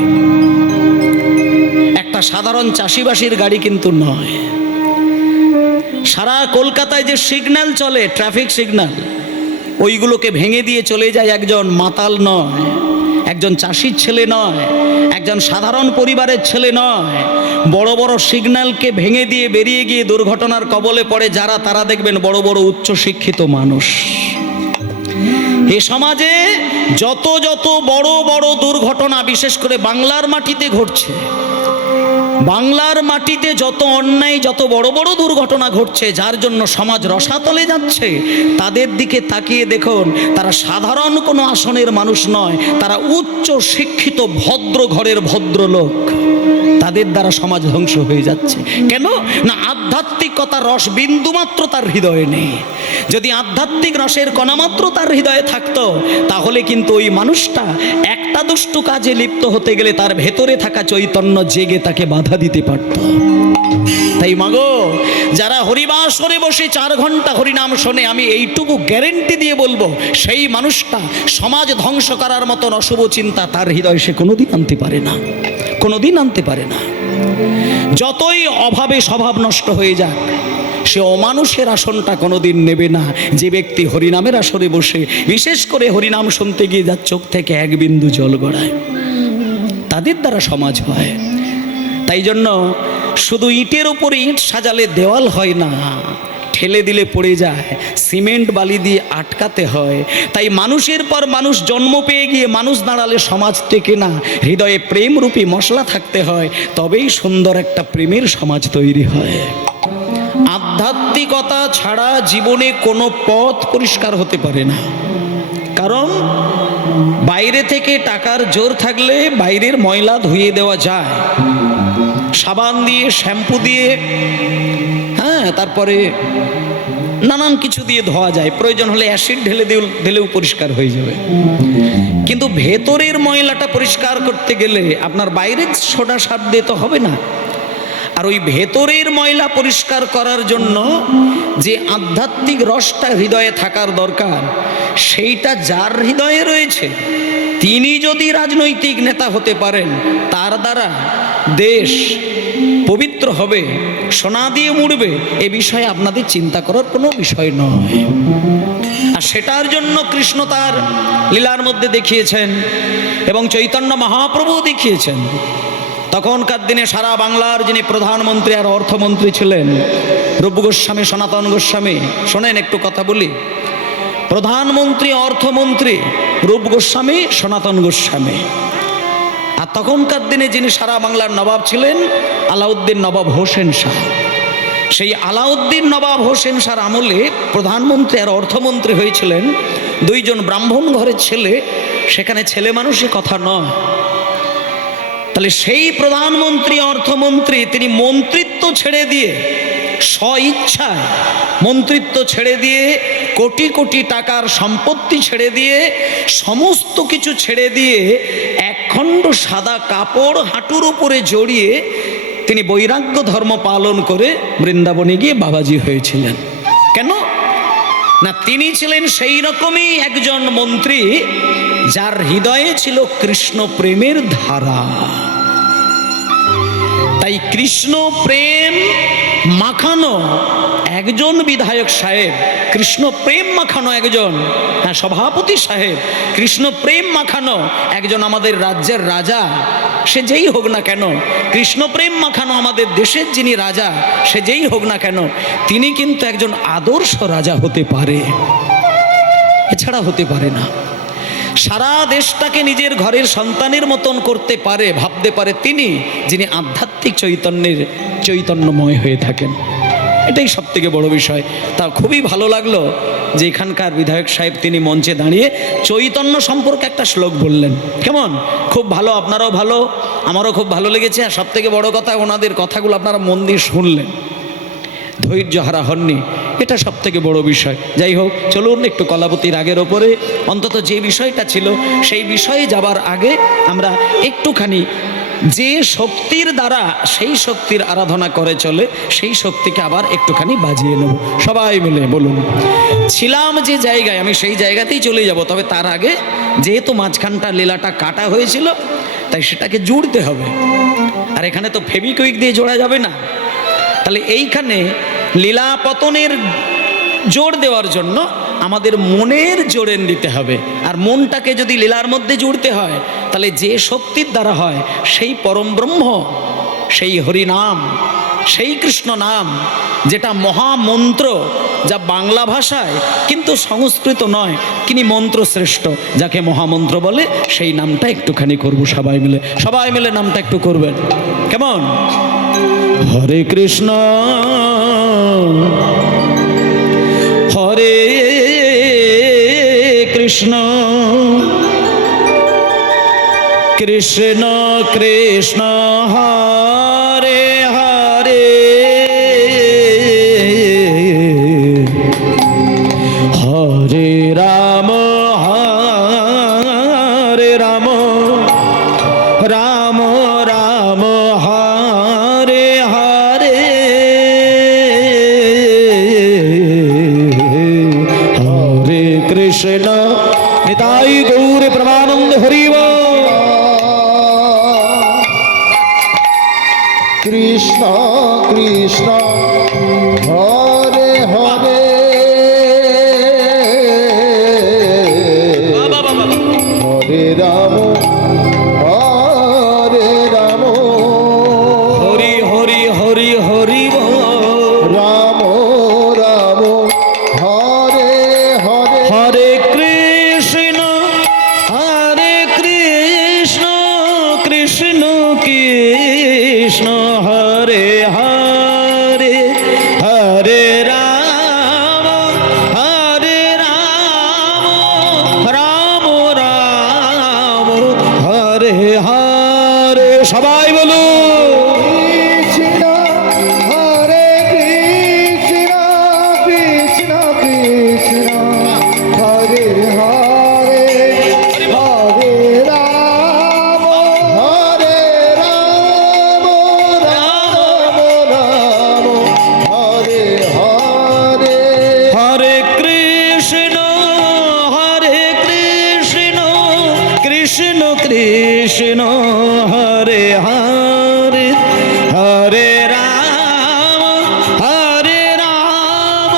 একটা সাধারণ চাষিবাসীর গাড়ি কিন্তু নয়। সারা কলকাতায় যে সিগন্যাল চলে, ট্রাফিক সিগন্যাল, ওইগুলোকে ভেঙে দিয়ে চলে যায় একজন মাতাল নয়, একজন চাষির ছেলে নয়, একজন সাধারণ পরিবারের ছেলে নয়। বড় বড় সিগন্যালকে ভেঙে দিয়ে বেরিয়ে গিয়ে দুর্ঘটনার কবলে পড়ে যারা, তারা দেখবেন বড় বড় উচ্চ শিক্ষিত মানুষ। এ সমাজে যত যত বড় বড় দুর্ঘটনা বিশেষ করে বাংলার মাটিতে ঘটছে, বাংলার মাটিতে যত অন্যায়, যত বড় বড় দুর্ঘটনা ঘটছে, যার জন্য সমাজ রসাতলে যাচ্ছে, তাদের দিকে তাকিয়ে দেখুন, তারা সাধারণ কোনো আসনের মানুষ নয়, তারা উচ্চ শিক্ষিত ভদ্র ঘরের ভদ্রলোক। তাদের দ্বারা সমাজ ধ্বংস হয়ে যাচ্ছে। কেন না? আধ্যাত্মিকতার রস বিন্দুমাত্র তার হৃদয়ে নেই। যদি আধ্যাত্মিক রসের কণামাত্র তার হৃদয়ে থাকতো, তাহলে কিন্তু ওই মানুষটা একটা দুষ্টু কাজে লিপ্ত হতে গেলে তার ভেতরে থাকা চৈতন্য জেগে তাকে বাধা দিতে পারত। তাই মাগো, যারা হরিবাসরে বসে 4 ঘন্টা হরিনাম শোনে, আমি এইটুকু গ্যারেন্টি দিয়ে বলবো, সেই মানুষটা সমাজ ধ্বংস করার মতন অশুভ চিন্তা তার হৃদয়ে সে কোনোদিন আনতে পারে না, কোনোদিন আনতে পারে না। যতই অভাবে স্বভাব নষ্ট হয়ে যাক, সে অমানুষের আসনটা কোনোদিন নেবে না। যে ব্যক্তি হরিনামের আসরে বসে, বিশেষ করে হরিনাম শুনতে গিয়ে যার চোখ থেকে এক বিন্দু জল গড়ায়, তাদের দ্বারা সমাজ হয়। তাই জন্য শুধু ইটের উপরে ইট সাজালে দেওয়াল হয় না, ঠেলে দিলে পড়ে যায়, সিমেন্ট বালি দিয়ে আটকাতে হয়। তাই মানুষের পর মানুষ জন্ম পেয়ে গিয়ে মানুষ দাঁড়ালে সমাজ টেকে না, হৃদয়ে প্রেমরূপী মশলা থাকতে হয়, তবেই সুন্দর একটা প্রেমের সমাজ তৈরি হয়। আধ্যাত্মিকতা ছাড়া জীবনে কোনো পথ পরিষ্কার হতে পারে না। কারণ বাইরে থেকে টাকার জোর থাকলে বাইরের ময়লা ধুয়ে দেওয়া যায়, সাবান দিয়ে, শ্যাম্পু দিয়ে, হ্যাঁ, তারপরে নানান কিছু দিয়ে ধোয়া যায়, প্রয়োজন হলে অ্যাসিড ঢেলেও পরিষ্কার হয়ে যাবে। কিন্তু ভেতরের ময়লাটা পরিষ্কার করতে গেলে আপনার বাইরের সোডা সার দিয়ে তো হবে না। আর ওই ভেতরের ময়লা পরিষ্কার করার জন্য যে আধ্যাত্মিক রসটা হৃদয়ে থাকার দরকার, সেইটা যার হৃদয়ে রয়েছে, তিনি যদি রাজনৈতিক নেতা হতে পারেন, তার দ্বারা দেশ পবিত্র হবে, সোনা দিয়ে মুড়বে, এ বিষয়ে আপনাদের চিন্তা করার কোনো বিষয় নয়। আর সেটার জন্য কৃষ্ণ তার লীলার মধ্যে দেখিয়েছেন এবং চৈতন্য মহাপ্রভু দেখিয়েছেন। তখনকার দিনে সারা বাংলার যিনি প্রধানমন্ত্রী আর অর্থমন্ত্রী ছিলেন, রূপ গোস্বামী, সনাতন গোস্বামী। শোনেন, একটু কথা বলি। প্রধানমন্ত্রী, অর্থমন্ত্রী রূপ গোস্বামী, সনাতন গোস্বামী। আর তখনকার দিনে যিনি সারা বাংলার নবাব ছিলেন, আলাউদ্দিন নবাব হোসেন শাহ। সেই আলাউদ্দিন নবাব হোসেন শাহর আমলে প্রধানমন্ত্রী আর অর্থমন্ত্রী হয়েছিলেন 2 জন ব্রাহ্মণ ঘরের ছেলে। সেখানে ছেলে মানুষই কথা নয়। তাহলে সেই প্রধানমন্ত্রী, অর্থমন্ত্রী, তিনি মন্ত্রিত্ব ছেড়ে দিয়ে, স্বইচ্ছায় মন্ত্রিত্ব ছেড়ে দিয়ে, কোটি কোটি টাকার সম্পত্তি ছেড়ে দিয়ে, সমস্ত কিছু ছেড়ে দিয়ে, একখণ্ড সাদা কাপড় হাঁটুর উপরে জড়িয়ে তিনি বৈরাগ্য ধর্ম পালন করে বৃন্দাবনে গিয়ে বাবাজি হয়েছিলেন। কেন না? তিনি ছিলেন সেই রকমই একজন মন্ত্রী যার হৃদয়ে ছিল কৃষ্ণ প্রেমের ধারা। তাই কৃষ্ণ প্রেম মাখানো একজন বিধায়ক সাহেব, কৃষ্ণ প্রেম মাখানো একজন সভাপতি সাহেব, কৃষ্ণ প্রেম মাখানো একজন আমাদের রাজ্যের রাজা, সে যেই হোক না কেন, কৃষ্ণ প্রেম মাখানো আমাদের দেশের যিনি রাজা, সে যেই হোক না কেন, তিনি কিন্তু একজন আদর্শ রাজা হতে পারে, এছাড়া হতে পারে না। সারা দেশটাকে নিজের ঘরের সন্তানের মতন করতে পারে, ভাবতে পারে তিনি, যিনি আধ্যাত্মিক চৈতন্যময় হয়ে থাকেন। এটাই সব থেকে বড় বিষয়। তা খুবই ভালো লাগলো যে এখানকার বিধায়ক সাহেব তিনি মঞ্চে দাঁড়িয়ে চৈতন্য সম্পর্কে একটা শ্লোক বললেন। কেমন? খুব ভালো, আপনারাও ভালো, আমারও খুব ভালো লেগেছে। আর সব থেকে বড় কথা, ওনাদের কথাগুলো আপনারা মন দিয়ে শুনলেন, ধৈর্য হারা হননি, এটা সব থেকে বড় বিষয়। যাই হোক, চলুন একটু কলাবতী রাগের ওপরে অন্তত যে বিষয়টা ছিল সেই বিষয়ে যাবার আগে আমরা একটুখানি যে শক্তির দ্বারা সেই শক্তির আরাধনা করে চলে, সেই শক্তিকে আবার একটুখানি বাজিয়ে নেব সবাই মিলে। বলুন, ছিলাম যে জায়গায়, আমি সেই জায়গাতেই চলে যাব। তবে তার আগে যেহেতু মাঝখানটা লীলাটা কাটা হয়েছিল, তাই সেটাকে জুড়তে হবে। আর এখানে তো ফেবিকুইক দিয়ে জোড়া যাবে না। তাহলে এইখানে লীলা পতনের জোর দেওয়ার জন্য আমাদের মনের জোরেন দিতে হবে। আর মনটাকে যদি লীলার মধ্যে জুড়তে হয়, তাহলে যে শক্তির দ্বারা হয় সেই পরম ব্রহ্ম, সেই হরিনাম, সেই কৃষ্ণ নাম যেটা মহামন্ত্র, যা বাংলা ভাষায় কিন্তু সংস্কৃত নয়, তিনি মন্ত্র শ্রেষ্ঠ, যাকে মহামন্ত্র বলে, সেই নামটা একটুখানি করব সবাই মিলে। সবাই মিলে নামটা একটু করবেন, কেমন? হরে কৃষ্ণ হরে কৃষ্ণ কৃষ্ণ কৃষ্ণ হরে হরে হরে রাম হরে রাম রাম রাম হরে হরে হরে কৃষ্ণ নিতাই গৌর প্রেমানন্দ হরি বল। কৃষ্ণ কৃষ্ণ হরে হরে হরে রাম হরে রাম হরি হরি হরি হরি বল। রাম রাম হরে হরে হরে কৃষ্ণ কৃষ্ণ কৃষ্ণ হরে হরে হরে রাম রাম রাম হরে হরে। সবাই বলুন কৃষ্ণ হরে কৃষ্ণ কৃষ্ণ কৃষ্ণ হরে হরে হরে রাম হরে রাম রাম রাম হরে হরে হরে কৃষ্ণ কৃষ্ণ কৃষ্ণ হরে হরে হরে রাম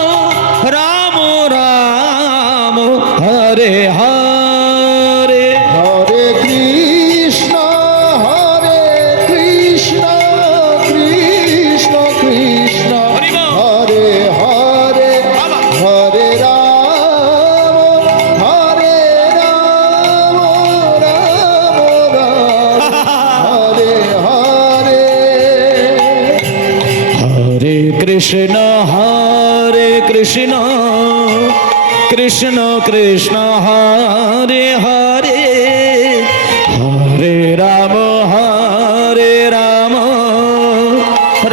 রাম রাম হরে হরে। হরে কৃষ্ণ কৃষ্ণ কৃষ্ণ হরি বল। হরে হরে বাবা। হরে রাম রাম রাম হরে হরে হরে কৃষ্ণ কৃষ্ণ কৃষ্ণ হরে হরে হরে রাম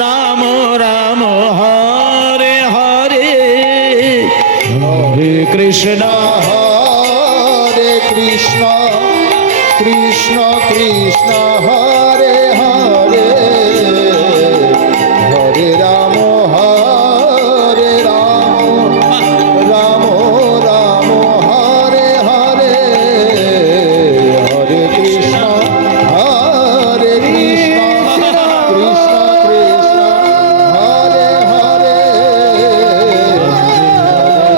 রাম রাম হরে হরে হরে কৃষ্ণ হরে কৃষ্ণ কৃষ্ণ কৃষ্ণ হরে হরে হরে রাম রাম রাম হরে হরে হরে কৃষ্ণ কৃষ্ণ কৃষ্ণ হরে হরে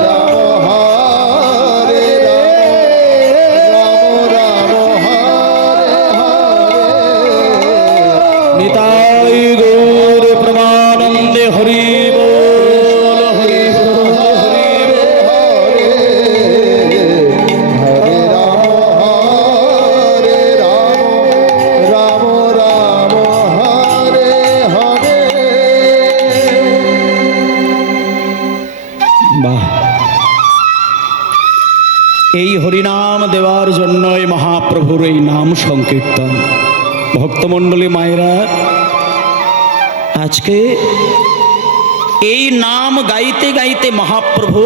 রাম হরে রাম রাম হরে হরে নিতাই গৌর প্রেমানন্দে হরি বল হরি বল হরি বল। হরে রাম রাম হরে হরে বাহ, এই হরিনাম দেওয়ার জন্যই মহাপ্রভুর এই নাম সংকীর্তন। ভক্তমণ্ডলী মায়েরা, আজকে এই নাম গাইতে গাইতে মহাপ্রভু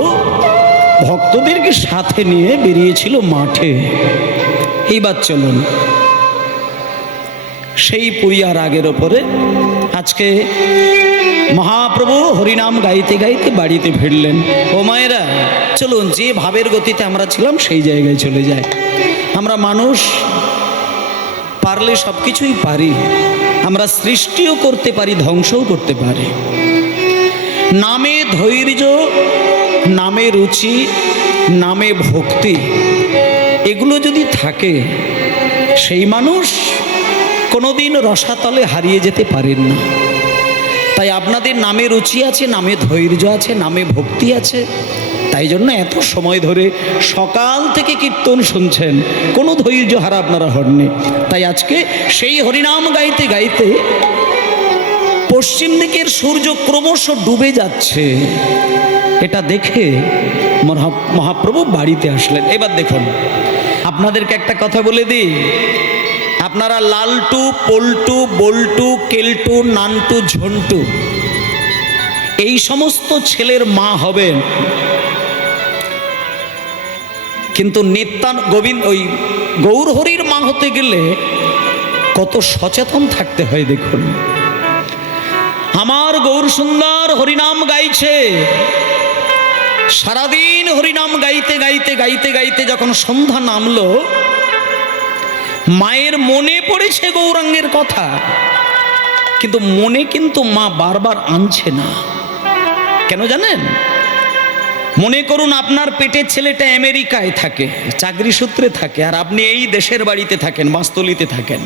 ভক্তদেরকে সাথে নিয়ে বেরিয়েছিল মাঠে। এইবার চলুন সেই পুরিয়া রাগের ওপরে আজকে মহাপ্রভু হরিনাম গাইতে গাইতে বাড়িতে ফিরলেন। ও মায়েরা, চলুন যে ভাবের গতিতে আমরা ছিলাম সেই জায়গায় চলে যায়। আমরা মানুষ, পারলে সব কিছুই পারি। আমরা সৃষ্টিও করতে পারি, ধ্বংসও করতে পারি। নামে ধৈর্য, নামে রুচি, নামে ভক্তি, এগুলো যদি থাকে, সেই মানুষ কোনোদিন রসাতলে হারিয়ে যেতে পারেন না। তাই আপনাদের নামে রুচি আছে, নামে ধৈর্য আছে, নামে ভক্তি আছে, তাই জন্য এত সময় ধরে সকাল থেকে কীর্তন শুনছেন, কোনো ধৈর্য হারা আপনারা হননি। তাই আজকে সেই হরিনাম গাইতে গাইতে পশ্চিম দিকের সূর্য ক্রমশ ডুবে যাচ্ছে, এটা দেখে মহাপ্রভু বাড়িতে আসলেন। এবার দেখুন, আপনাদেরকে একটা কথা বলে দিই, আপনারা লালটু, পল্টু, বল্টু, কেলটু, নান্টু, ঝন্টু এই সমস্ত ছেলের মা হবেন, কিন্তু ওই গৌরহরির মা হতে গেলে কত সচেতন থাকতে হয় দেখুন। আমার গৌর সুন্দর হরিনাম গাইছে, সারাদিন হরিনাম গাইতে গাইতে গাইতে গাইতে যখন সন্ধ্যা নামলো, মায়ের মনে পড়েছে গৌরাঙ্গের কথা, কিন্তু মনে কিন্তু মা বারবার আনছে না। কেন জানেন? মনে করুন আপনার পেটের ছেলেটা আমেরিকায় থাকে, চাকরি সূত্রে থাকে, আর আপনি এই দেশের বাড়িতে থাকেন, বাঁশতলিতে থাকেন,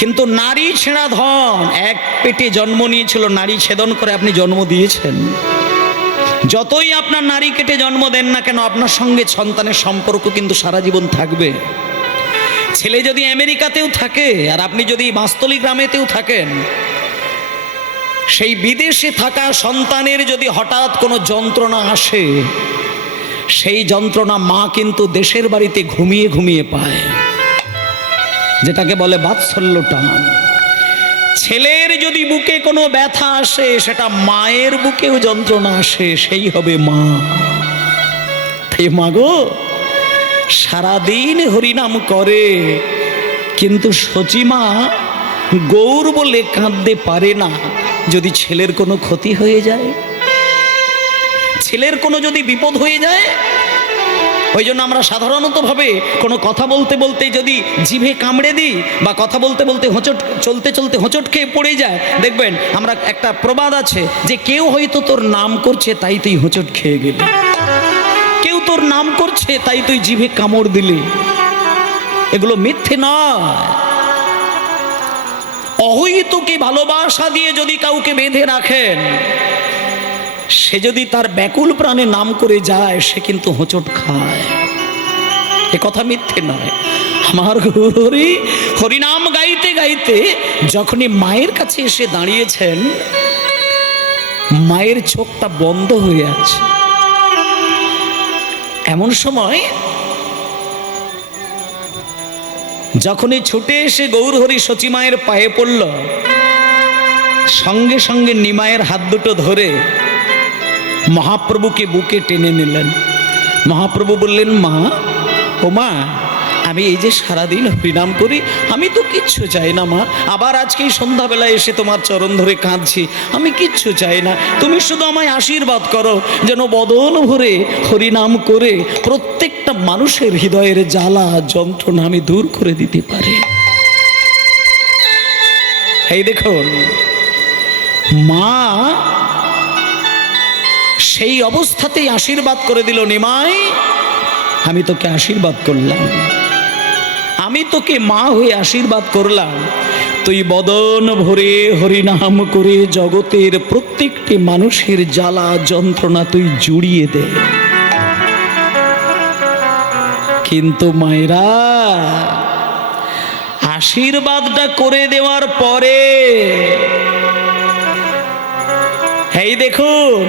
কিন্তু নারী ছেঁড়া ধন, এক পেটে জন্ম নিয়েছিল, নারী ছেদন করে আপনি জন্ম দিয়েছেন। যতই আপনার নারী কেটে জন্ম দেন না কেন, আপনার সঙ্গে সন্তানের সম্পর্ক কিন্তু সারা জীবন থাকবে। ছেলে যদি আমেরিকাতেও থাকে আর আপনি যদি বাঁশতলি গ্রামেতেও থাকেন, সেই বিদেশে থাকা সন্তানের যদি হঠাৎ কোনো যন্ত্রণা আসে, সেই যন্ত্রণা মা কিন্তু দেশের বাড়িতে ঘুমিয়ে ঘুমিয়ে পায়, যেটাকে বলে বাৎসল্য টান। ছেলের যদি বুকে কোনো ব্যথা আসে, সেটা মায়ের বুকেও যন্ত্রণা আসে, সেই হবে মা। তাই মা গো সারাদিন হরিনাম করে, কিন্তু সচিমা গৌর বলে কাঁদতে পারে না। যদি ছেলের কোনো ক্ষতি হয়ে যায়, ছেলের কোনো যদি বিপদ হয়ে যায়, ওই জন্য আমরা সাধারণতভাবে কোনো কথা বলতে বলতে যদি জিভে কামড়ে দিই, বা কথা বলতে বলতে চলতে চলতে হোঁচট খেয়ে পড়ে যায়, দেখবেন আমরা একটা প্রবাদ আছে যে কেউ হয়তো তোর নাম করছে তাই তুই হোঁচট খেয়ে গেলি, কেউ তোর নাম করছে তাই তুই জিভে কামড় দিলি। এগুলো মিথ্যে নয়। অহৈতুকী ভালোবাসা দিয়ে যদি কাউকে বেঁধে রাখেন, সে যদি তার ব্যাকুল প্রাণে নাম করে যায়, সে কিন্তু হোঁচট খায়। এ কথা মিথ্যে নয়। আমার গৌরহরি হরিনাম গাইতে গাইতে যখনই মায়ের কাছে এসে দাঁড়িয়েছেন, মায়ের চোখটা বন্ধ হয়ে আছে। এমন সময় যখনই ছুটে এসে গৌরহরি সচিমায়ের পায়ে পড়ল, সঙ্গে সঙ্গে নিমায়ের হাত দুটো ধরে মহাপ্রভুকে বুকে টেনে নিলেন। মহাপ্রভু বললেন, মা, ও মা, আমি এই যে সারাদিন হরিনাম করি, আমি তো কিচ্ছু চাই না মা। আবার আজকে এই সন্ধ্যাবেলায় এসে তোমার চরণ ধরে কাঁদছি, আমি কিচ্ছু চাই না। তুমি শুধু আমায় আশীর্বাদ করো যেন বদন ভরে হরিনাম করে প্রত্যেকটা মানুষের হৃদয়ের জ্বালা যন্ত্রণা আমি দূর করে দিতে পারি। এই দেখুন, মা সেই অবস্থাতেই আশীর্বাদ করে দিল, নিমাই, আমি তোকে আশীর্বাদ করলাম, আমি তোকে মা হয়ে আশীর্বাদ করলাম, তুই বদন ভরে হরিনাম করে জগতের প্রত্যেকটি মানুষের জ্বালা যন্ত্রণা তুই জুড়িয়ে দে। কিন্তু মায়েরা, আশীর্বাদটা করে দেওয়ার পরে এই দেখুন,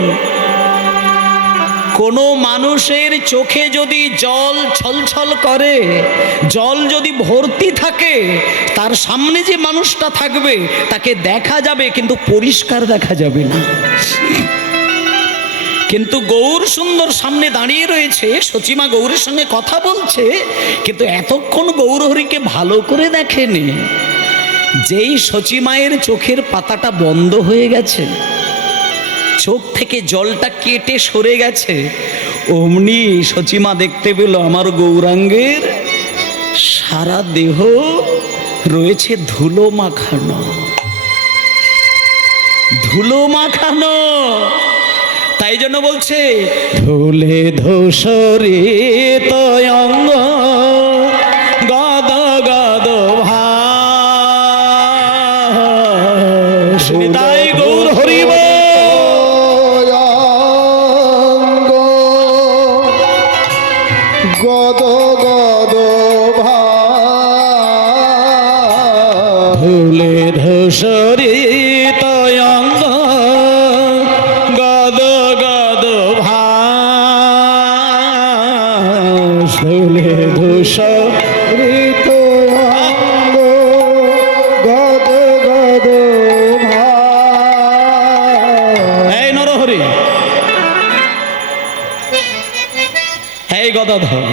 কোনো মানুষের চোখে যদি জল ছলছল করে, জল যদি ভর্তি থাকে, তার সামনে যে মানুষটা থাকবে তাকে দেখা যাবে, কিন্তু পরিষ্কার দেখা যাবে না। কিন্তু গৌর সুন্দর সামনে দাঁড়িয়ে রয়েছে, সচিমা গৌরের সঙ্গে কথা বলছে, কিন্তু এতক্ষণ গৌরহরিকে ভালো করে দেখেনি। যেই সচিমায়ের চোখের পাতাটা বন্ধ হয়ে গেছে, চোখ থেকে জলটা কেটে সরে গেছে, অমনি সচিমা দেখতে পেল আমার গৌরাঙ্গের সারা দেহ রয়েছে ধুলো মাখানো, ধুলো মাখানো। তাই জন্য বলছে, ধুলে ধূসরে তয়ঙ্গ গদ গদ ভাস। তাই ধূসরিত অঙ্গ গদ গদ ভাসলে ধূসরিত অঙ্গ গদ গদ এই নরহরি, এই গদাধর,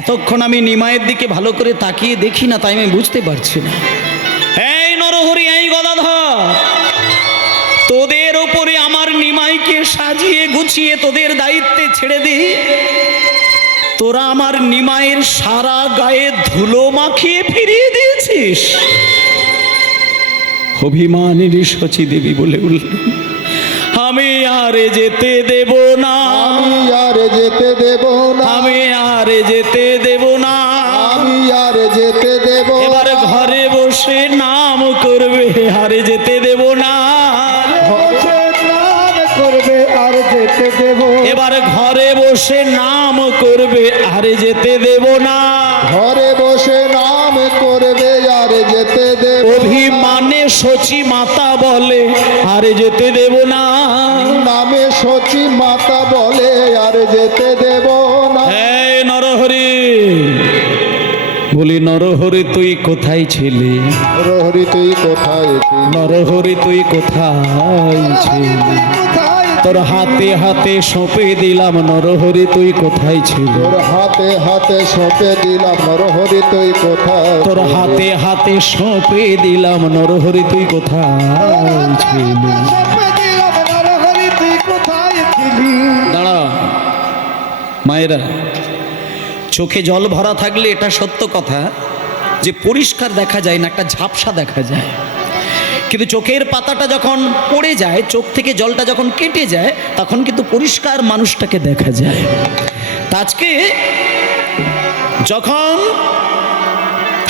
এতক্ষণ আমি নিমায়ের দিকে ভালো করে তাকিয়ে দেখি না, তাই আমি বুঝতে পারছি না। এই নরহরি, এই গদাধর, তোদের ওপরে আমার নিমাইকে সাজিয়ে গুছিয়ে তোদের দায়িত্বে ছেড়ে দিই, তোরা আমার নিমাইয়ের সারা গায়ে ধুলো মাখিয়ে ফিরিয়ে দিয়েছিস। অভিমানের শচী দেবী বলে উঠলেন, আমি আর যেতে দেব না, আমি আর যেতে দেব না, আমি আর যেতে দেব না, আমি আর যেতে দেব না। এবার ঘরে বসে নাম করবে, আর যেতে দেব না। বসে নাম করবে আর যেতে দেব, এবার ঘরে বসে নাম করবে, আর যেতে দেব না। ঘরে বসে নাম করবে আর যেতে দেব। অভিমানে শচী মাতা বলে, আর যেতে দেব না। নামে সচী মাতা বলে আর যেতে দেব না। এই নরহরি, বলি নরহরি তুই কোথায় ছিলি? নরহরি তুই কোথায় ছিলি? নরহরি তুই কোথায় ছিলি? কোথায় তোর হাতে হাতে সঁপে দিলাম, নরহরি তুই কোথায় ছিলি? তোর হাতে হাতে সঁপে দিলাম, নরহরি তুই কোথায়? তোর হাতে হাতে সঁপে দিলাম, নরহরি তুই কোথায় ছিলি? সঁপে দিলাম, নরহরি তুই কোথায় ছিলি? দাঁড়া মায়েরা, চোখে জল ভরা থাকলে এটা সত্য কথা যে পরিষ্কার দেখা যায় না, একটা ঝাপসা দেখা যায়। কিন্তু চোখের পাতাটা যখন পড়ে যায়, চোখ থেকে জলটা যখন কেটে যায়, তখন কিন্তু পরিষ্কার মানুষটাকে দেখা যায়। তা আজকে যখন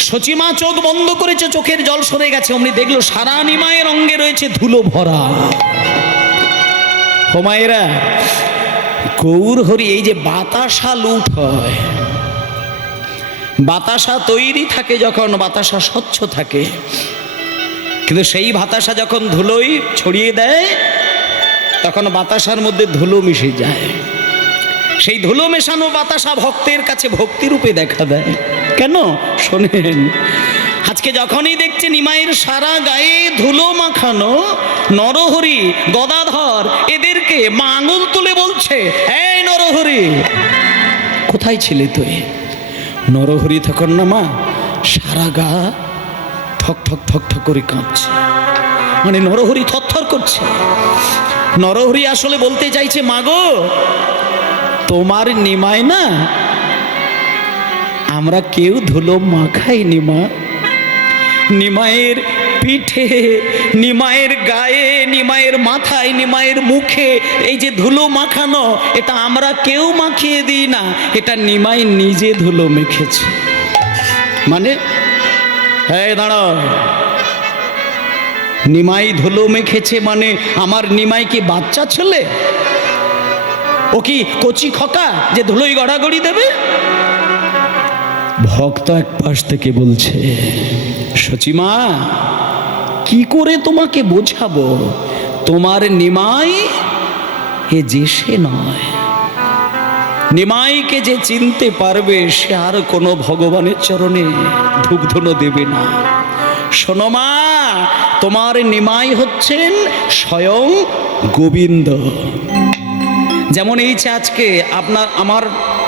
সচিমা চোখ বন্ধ করেছে, চোখের জল সরে গেছে, অমনি দেখলো সারা নিমায়ের অঙ্গে রয়েছে ধুলো ভরা। হোমায়েরা, গৌর হরি, এই যে বাতাসা লুট হয়, বাতাসা তৈরি থাকে যখন, বাতাসা স্বচ্ছ থাকে, কিন্তু সেই বাতাসা যখন ধুলোই ছড়িয়ে দেয়, তখন বাতাসার মধ্যে ধুলো মিশে যায়। সেই ধুলো মেশানো বাতাসা ভক্তের কাছে ভক্তিরূপে দেখা দেয়। কেন শোনেন, আজকে যখনই দেখছে নিমাইয়ের সারা গায়ে ধুলো মাখানো, নরহরি গদাধর এদেরকে মা আঙুল তুলে বলছে, এই নরহরি কোথায় ছিলে তুই? নরহরি তখন না মা সারা গা ঠক ঠক ঠক ঠক করে কাঁপছে, মানে নরহরি থরথর করছে। নরহরি আসলে বলতে চাইছে, মাগো তোমার নিমায় না আমরা কেউ ধুলো মাখাইনি মা। নিমায়ের পিঠে, নিমায়ের গায়ে, নিমায়ের মাথায়, নিমায়ের মুখে এই যে ধুলো মাখানো, এটা আমরা কেউ মাখিয়ে দিই না, এটা নিমাই নিজে ধুলো মেখেছে। মানে হ্যাঁ দাঁড়াও, নিমাই ধুলো মেখেছে মানে আমার নিমাই কি বাচ্চা ছেলে? ও কি কচি খোকা যে ধুলোই গড়াগড়ি দেবে? ভক্ত এক পাশ থেকে বলছে, সচিমা কি করে তোমাকে বোঝাবো, তোমার নিমাই এ যে সে নয়। নিমাইকে যে চিনতে পারবে সে আর কোনো ভগবানের চরণে ধূপধুনো দেবে না। শোনো মা, তোমার নিমাই হচ্ছেন স্বয়ং গোবিন্দ। যেমন এই যে আজকে আপনার আমার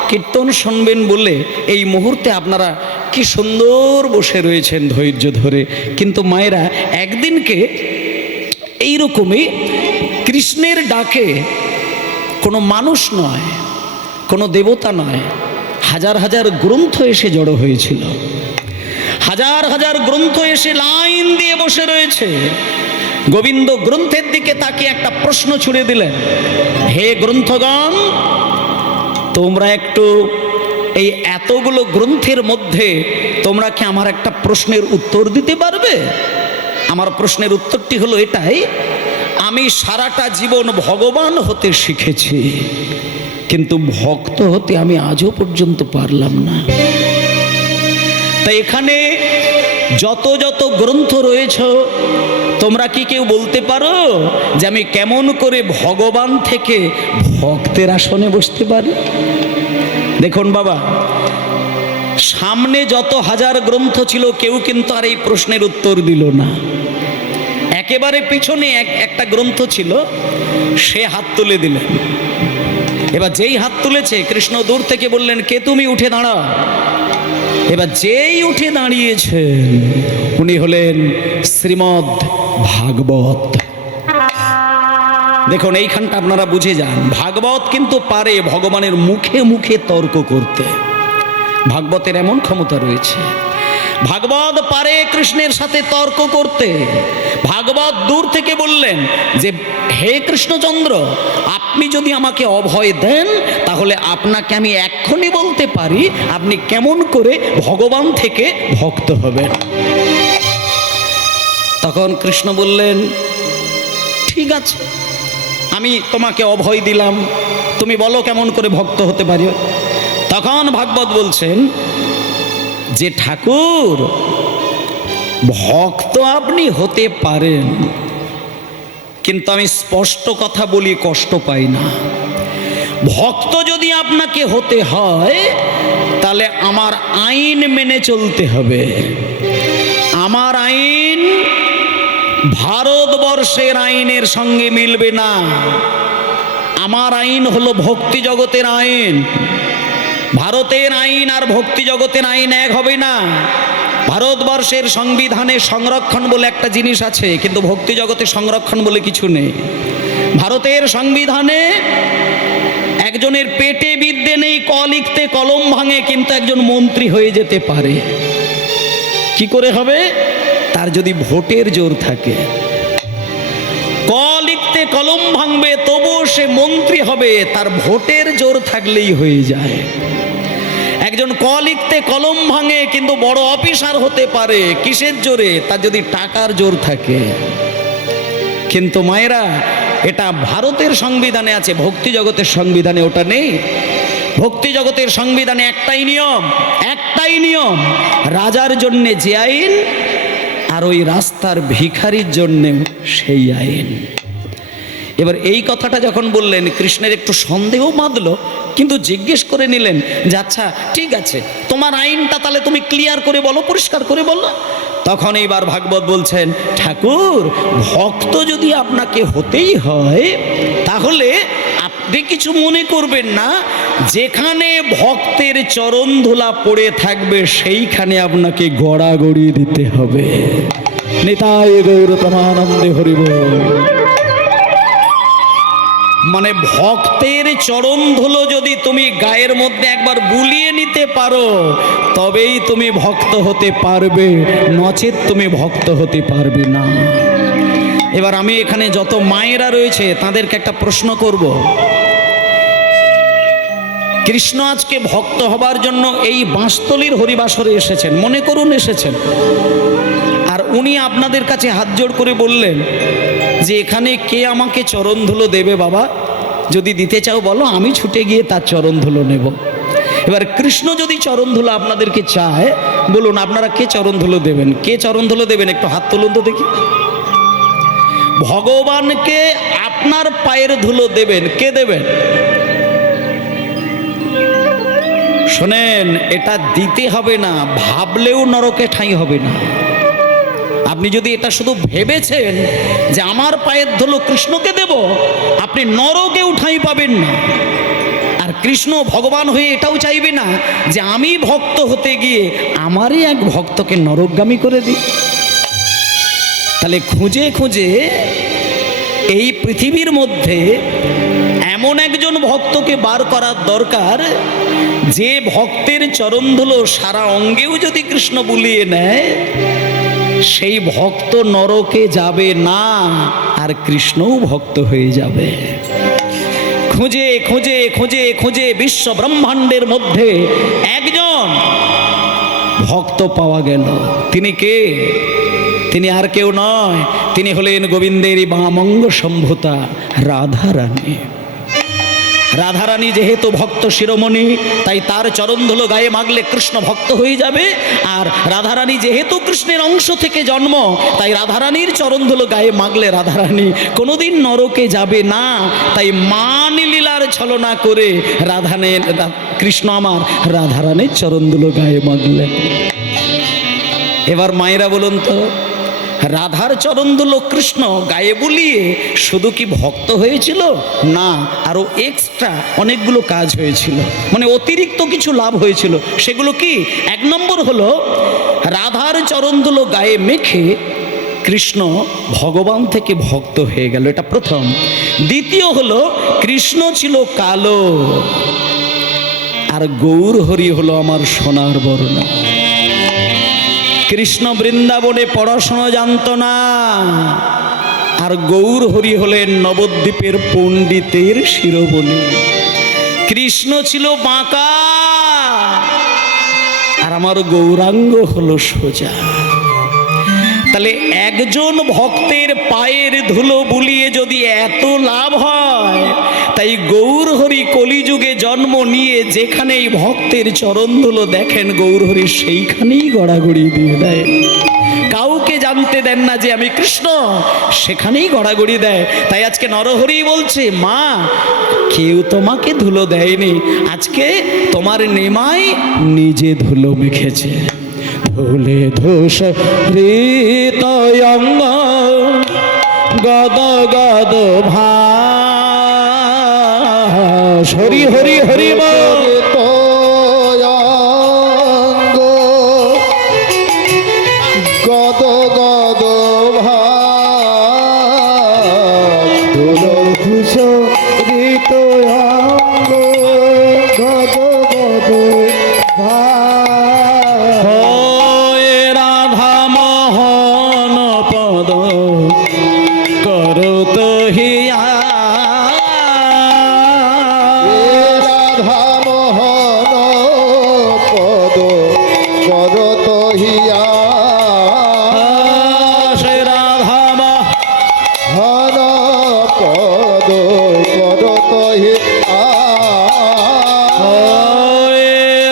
কীর্তন শুনবেন বলে এই মুহূর্তে আপনারা কি সুন্দর বসে রয়েছেন ধৈর্য ধরে, কিন্তু মায়েরা একদিনকে এইরকমই কৃষ্ণের ডাকে কোনো মানুষ নয়, কোনো দেবতা নয়, হাজার হাজার গ্রন্থ এসে জড়ো হয়েছিল। হাজার হাজার গ্রন্থ এসে লাইন দিয়ে বসে রয়েছে। গোবিন্দ গ্রন্থের দিকে তাকিয়ে একটা প্রশ্ন ছুড়ে দিলেন, হে গ্রন্থগণ, তোমরা একটু এই এতগুলো গ্রন্থের মধ্যে তোমরা কি আমার একটা প্রশ্নের উত্তর দিতে পারবে? আমার প্রশ্নের উত্তরটি হলো এটাই, আমি সারাটা জীবন ভগবান হতে শিখেছি, কিন্তু ভক্ত হতে আমি আজও পর্যন্ত পারলাম না। তাই এখানে যত যত গ্রন্থ রয়েছে, তোমরা কি কেউ বলতে পারো যে আমি কেমন করে ভগবান থেকে ভক্তের আসনে বসতে পারি? দেখুন বাবা, সামনে যত হাজার গ্রন্থ ছিল কেউ কিন্তু আর এই প্রশ্নের উত্তর দিল না। একেবারে পিছনে একটা গ্রন্থ ছিল, সে হাত তুলে দিলেন। এবার যেই হাত তুলেছে কৃষ্ণ দূর থেকে বললেন, কে তুমি? উঠে দাঁড়াও। এবার যেই উঠে দাঁড়িয়েছেন উনি হলেন শ্রীমদ্ ভাগবত। দেখুন এইখানটা আপনারা বুঝে যান, ভাগবত কিন্তু পারে ভগবানের মুখে মুখে তর্ক করতে। ভাগবতের এমন ক্ষমতা রয়েছে, ভাগবত পারে কৃষ্ণের সাথে তর্ক করতে। ভাগবত দূর থেকে বললেন যে হে কৃষ্ণচন্দ্র, আপনি যদি আমাকে অভয় দেন তাহলে আপনাকে আমি এক্ষুনি বলতে পারি আপনি কেমন করে ভগবান থেকে ভক্ত হবেন। তখন কৃষ্ণ বললেন, ঠিক আছে, আমি তোমাকে অভয় দিলাম, তুমি বলো কেমন করে ভক্ত হতে পারি। তখন ভাগবত বলছেন যে ঠাকুর, ভক্ত আপনি হতে পারেন, কিন্তু আমি স্পষ্ট কথা বলি, কষ্ট পাই না। ভক্ত যদি আপনাকে হতে হয় তাহলে আমার আইন মেনে চলতে হবে। আমার আইন ভারতবর্ষের আইনের সঙ্গে মিলবে না। আমার আইন হলো ভক্তি জগতের আইন। ভারতের আইন আর ভক্তি জগতের আইন এক হবে না। ভারতবর্ষের সংবিধানে সংরক্ষণ বলে একটা জিনিস আছে, কিন্তু ভক্তি জগতে সংরক্ষণ বলে কিছু নেই। ভারতের সংবিধানে একজনের পেটে বিদ্যে নেই, ক লিখতে কলম ভাঙে, কিন্তু একজন মন্ত্রী হয়ে যেতে পারে। কি করে হবে? তার যদি ভোটের জোর থাকে। ক লিখতে কলম ভাঙবে তবুও সে মন্ত্রী হবে, তার ভোটের জোর থাকলেই হয়ে যায়। একজন ক লিখতে কলম ভাঙে কিন্তু বড় অফিসার হতে পারে, কিসের জোরে? তার যদি টাকার জোর থাকে। কিন্তু মায়েরা, এটা ভারতের সংবিধানে আছে, ভক্তি জগতের সংবিধানে ওটা নেই। ভক্তি জগতের সংবিধানে একটাই নিয়ম, রাজার জন্যে যে আইন আর ওই রাস্তার ভিখারির জন্যে সেই আইন। এবার এই কথাটা যখন বললেন, কৃষ্ণের একটু সন্দেহ বাঁধলো, কিন্তু জিজ্ঞেস করে নিলেন যে আচ্ছা ঠিক আছে, তোমার আইনটা তাহলে তুমি ক্লিয়ার করে বলো, পরিষ্কার করে বলো। তখন এইবার ভাগবত বলছেন, ঠাকুর, ভক্ত যদি আপনাকে হতেই হয় তাহলে আপনি কিছু মনে করবেন না, যেখানে ভক্তের চরণ ধুলা পড়ে থাকবে সেইখানে আপনাকে গড়াগড়ি দিতে হবে। নিতাই গৌর তমানন্দে হরি বল। মানে ভক্তের চরণ ধুলো যদি তুমি গায়ের মধ্যে একবার বুলিয়ে নিতে পারো তবেই তুমি ভক্ত হতে পারবে, নচেত তুমি ভক্ত হতে পারবে না। এবার আমি এখানে যত মায়েরা রয়েছে তাদেরকে একটা প্রশ্ন করব। কৃষ্ণ আজকে ভক্ত হবার জন্য এই বাঁশতলির হরিবাসরে এসেছেন, মনে করুন এসেছেন, আর উনি আপনাদের কাছে হাত জোড় করে বললেন যে এখানে কে আমাকে চরণ ধুলো দেবে বাবা? যদি দিতে চাও বলো, আমি ছুটে গিয়ে তার চরণ ধুলো নেব। এবার কৃষ্ণ যদি চরণ ধুলো আপনাদেরকে চায়, বলুন আপনারা কে চরণ ধুলো দেবেন? কে চরণ ধুলো দেবেন? একটু হাত তুলুন তো দেখি। ভগবানকে আপনার পায়ের ধুলো দেবেন, কে দেবেন? শোনেন, এটা দিতে হবে না, ভাবলেও নরকে ঠাঁই হবে না। আপনি যদি এটা শুধু ভেবেছেন যে আমার পায়ের ধুলো কৃষ্ণকে দেব, আপনি নরকেও ঠাঁই পাবেন না। আর কৃষ্ণ ভগবান হয়ে এটাও চাইবে না যে আমি ভক্ত হতে গিয়ে আমারই এক ভক্তকে নরকগামী করে দিই। তাহলে খুঁজে খুঁজে এই পৃথিবীর মধ্যে এমন একজন ভক্তকে বার করার দরকার, যে ভক্তের চরণ ধুলো সারা অঙ্গেও যদি কৃষ্ণ বুলিয়ে নেয়, সেই ভক্ত নরকে যাবে না, আর কৃষ্ণও ভক্ত হয়ে যাবে। খুঁজে খুঁজে খুঁজে খুঁজে বিশ্ব ব্রহ্মাণ্ডের মধ্যে একজন ভক্ত পাওয়া গেল। তিনি কে? তিনি আর কেউ নয়, তিনি হলেন গোবিন্দের বামঙ্গ সম্ভূতা রাধা রানী। রাধারানী যেহেতু ভক্ত শিরোমণি, তাই তার চরণধুলো গায়ে মাগলে কৃষ্ণ ভক্ত হয়ে যাবে। আর রাধারানী যেহেতু কৃষ্ণের অংশ থেকে জন্ম, তাই রাধারানীর চরণধুলো গায়ে মাগলে রাধারানী কোনোদিন নরকে যাবে না। তাই মান লীলার ছলনা করে কৃষ্ণ আমার রাধারানীর চরণধুলো গায়ে মাগলেন। এবার মায়েরা বলুন তো, রাধার চরণধুলো কৃষ্ণ গায়ে বুলিয়ে শুধু কি ভক্ত হয়েছিল? না, আরো এক্সট্রা অনেকগুলো কাজ হয়েছিল, মানে অতিরিক্ত কিছু লাভ হয়েছিল। সেগুলো কি? এক নম্বর হলো, রাধার চরণধুলো গায়ে মেখে কৃষ্ণ ভগবান থেকে ভক্ত হয়ে গেল, এটা প্রথম। দ্বিতীয় হলো, কৃষ্ণ ছিল কালো আর গৌর হরি হলো আমার সোনার বর্ণ। কৃষ্ণ বৃন্দাবনে পড়াশোনা জানত না, আর গৌর হরি হলেন নবদ্বীপের পণ্ডিতের শিরোমণি। কৃষ্ণ ছিল বাঁকা আর আমার গৌরাঙ্গ হলো সোজা। তাহলে একজন ভক্তের পায়ের ধুলো বুলিয়ে যদি এত লাভ হয়, তাই গৌর হরি কলিযুগে জন্ম নিয়ে যেখানেই ভক্তের চরণ ধুলো দেখেন, গৌর হরি সেইখানেই গড়াগড়ি দিয়ে দেয়। কাউকে জানতে দেন না যে আমি কৃষ্ণ, সেখানেই গড়াগড়ি দেয়। তাই আজকে নরহরি বলছে, মা কেউ তোমাকে ধুলো দেয়নি, আজকে তোমার নেমায় নিজে ধুলো মেখেছে। ধুলে ধূস ঋতয়ঙ্গ গদ গদ ভাস। হরি হরি হরি বল। গদ গদ ভাস, ধুলো ধূস ঋতয়ঙ্গ গদ গদ ভাস। রাধা মোহন পদ করত হিয়া। রাধা মোহন পদ করত হিয়া। সে রাধা হন পদ করত হিয়া।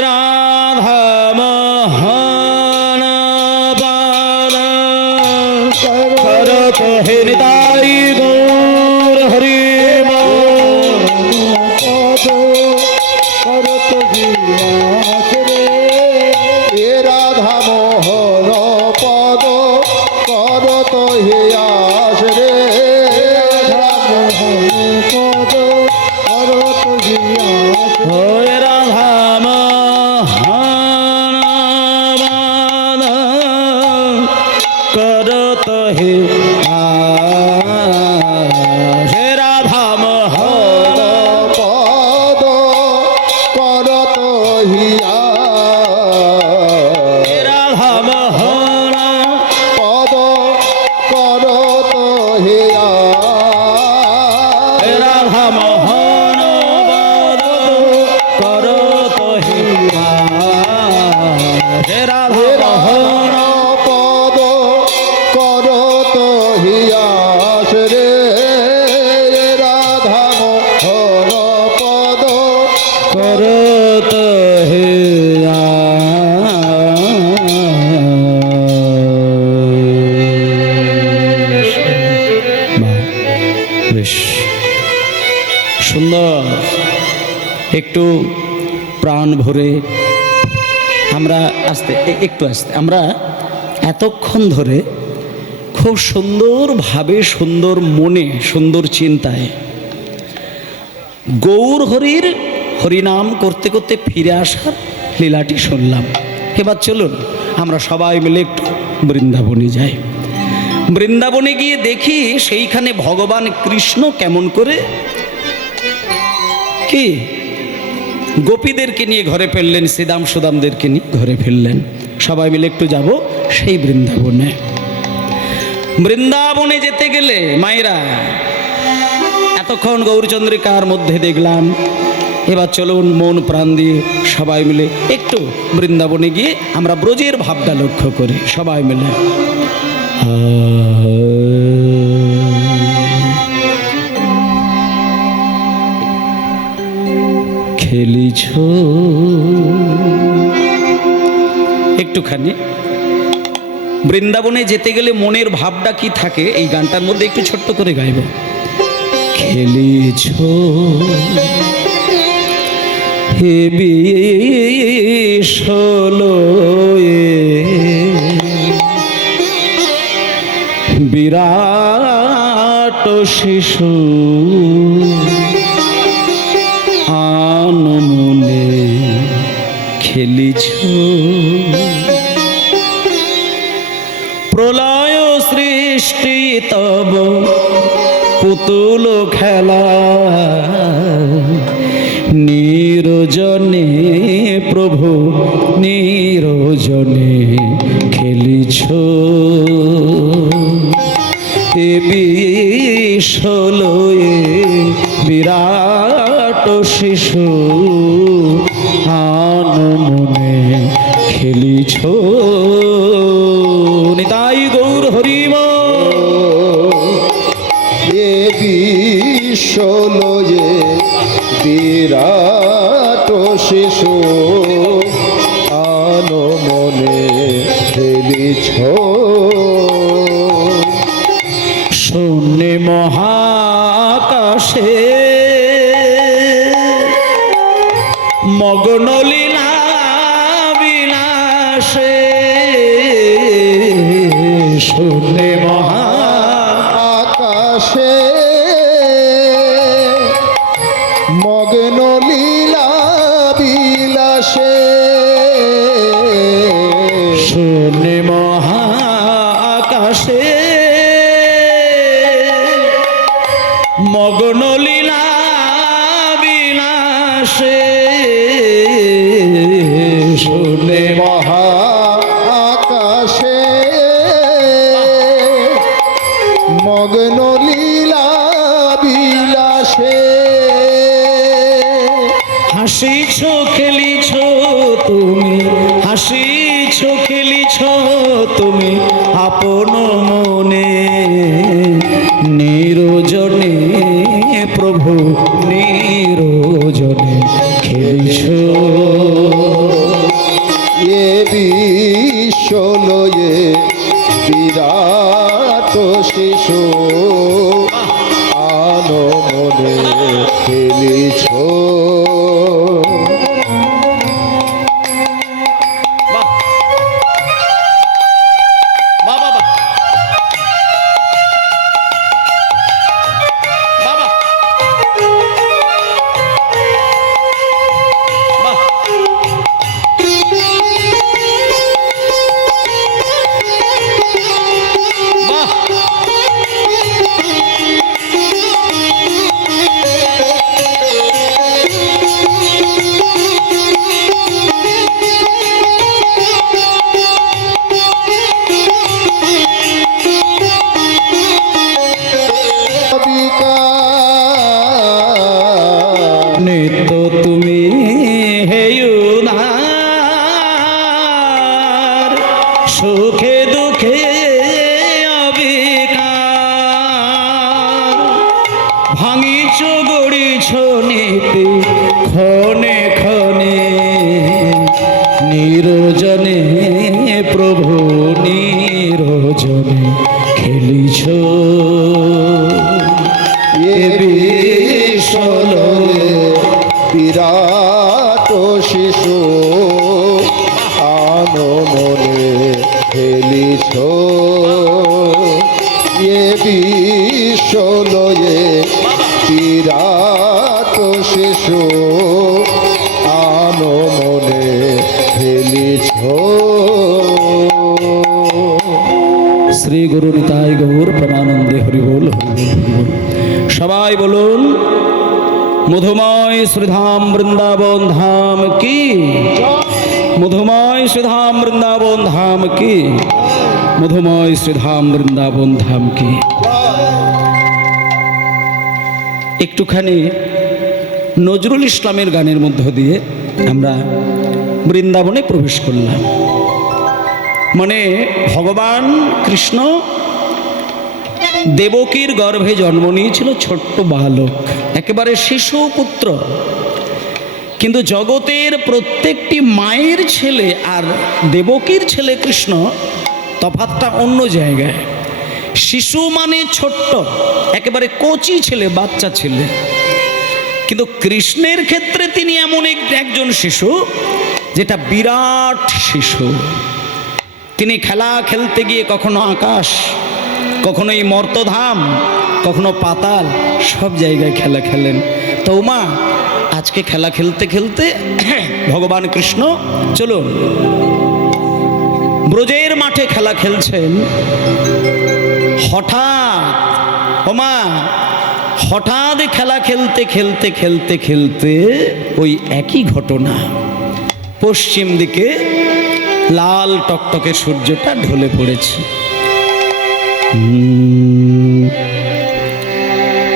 রাধা মোহন পদ করত হৃদয় গৌর হরি পদ করত হিয়া রে। এ রাধা মোহন পদ করত হিয়া রে। রাধা মোহন পদ করত হিয়া। রাধা মোহন পদ করত হে রাধা মোহন পদ করত হিয়া। রাধা মোহন পদ করত হিয়া। রাধা মোহন পদ করত হে রাধা মোহন পদ করত হিয়া রে। রাধা মোহন পদ করত হে বেশ সুন্দর। একটু প্রাণ ভরে আমরা একটু আস্তে আমরা এতক্ষণ ধরে খুব সুন্দরভাবে, সুন্দর মনে, সুন্দর চিন্তায় গৌর হরির হরিনাম করতে করতে ফিরে আসার লীলাটি শুনলাম। এবার চলুন আমরা সবাই মিলে একটু বৃন্দাবনে যাই। বৃন্দাবনে গিয়ে দেখি সেইখানে ভগবান কৃষ্ণ কেমন করে কি গোপীদেরকে নিয়ে ঘরে ফেললেন, শ্রীদাম সুদামদেরকে নিয়ে ঘরে ফেললেন। সবাই মিলে একটু যাব সেই বৃন্দাবনে। বৃন্দাবনে যেতে গেলে মায়েরা এতক্ষণ গৌরচন্দ্রিকার মধ্যে দেখলাম, এবার চলুন মন প্রাণ দিয়ে সবাই মিলে একটু বৃন্দাবনে গিয়ে আমরা ব্রজের ভাবটা লক্ষ্য করি সবাই মিলে। খেলিছ। একটুখানি বৃন্দাবনে যেতে গেলে মনের ভাবটা কি থাকে এই গানটার মধ্যে একটু ছোট্ট করে গাইব। খেলিছ হে বিশলয়ে বিরাট শিশু আনমনে খেলিছ। প্রলয় সৃষ্টি তব পুতুল খেলা নিরজনে প্রভু নিরজনে খেলিছ। এ বিশলয়ে বিরাট শিশু আনমনে খেলিছ। নিতাই গৌর হরিব। এ বিশলয়ে বিরাট শিশু আনমনে খেলিছ। শূন্য মহাকাশে মগ্ন লীলা বিলাসে। শূন্য আকাশে মগ্ন লীলা বিলাসে। শূন্য মহাকাশে মগ্ন লীলা বিলাসে। শূন্য মহা আকাশে মগ্ন লীলা বিলাসে। হাসিছ খেলিছ তুমি, হাসিছ খেলিছ তুমি আপন মনে নিরজনে প্রভু নিরজনে খেলিছ। এ বিশলয়ে বিরাট শিশু আনমনে খেলিছ। নিত্য তুমি হেয়ুনার সুখে দুঃখে অবিকার। ভাঙিছ গড়িছ নীতি ক্ষণে ক্ষণে নিরজনে প্রভু নিরজনে খেলিছ। এ বিশলয়ে বিরাট শিশু আনমনে খেলিছ। এ বিশলয়ে বিরাট শিশু আনমনে খেলিছ। শ্রী গুরু নিতাই গৌর প্রেমানন্দে হরিবোল হরিবোল হরিবোল। সবাই বলুন মধুময় শ্রীধাম বৃন্দাবন ধাম কি, মধুময় শ্রীধাম বৃন্দাবন ধাম কি, মধুময় শ্রীধাম বৃন্দাবন ধাম কি। একটুখানি নজরুল ইসলামের গানের মধ্য দিয়ে আমরা বৃন্দাবনে প্রবেশ করলাম। মানে ভগবান কৃষ্ণ দেবকীর গর্ভে জন্ম নিয়েছিল ছোট্ট বালক, একেবারে শিশু পুত্র। কিন্তু জগতের প্রত্যেকটি মায়ের ছেলে আর দেবকীর ছেলে কৃষ্ণ তফাৎটা অন্য জায়গায়। শিশু মানে ছোট্ট, একেবারে কচি ছেলে, বাচ্চা ছেলে, কিন্তু কৃষ্ণের ক্ষেত্রে তিনি এমন একজন শিশু যেটা বিরাট শিশু। তিনি খেলা খেলতে গিয়ে কখনো আকাশ, কখনো এই মর্তধাম, কখনো পাতাল, সব জায়গায় খেলা খেলেন। তো মা আজকে খেলা খেলতে খেলতে ভগবান কৃষ্ণ চলুন ব্রজের মাঠে খেলা খেলছেন। হঠাৎ খেলা খেলতে খেলতে খেলতে খেলতে ওই একই ঘটনা, পশ্চিম দিকে লাল টকটকে সূর্যটা ঢলে পড়েছে।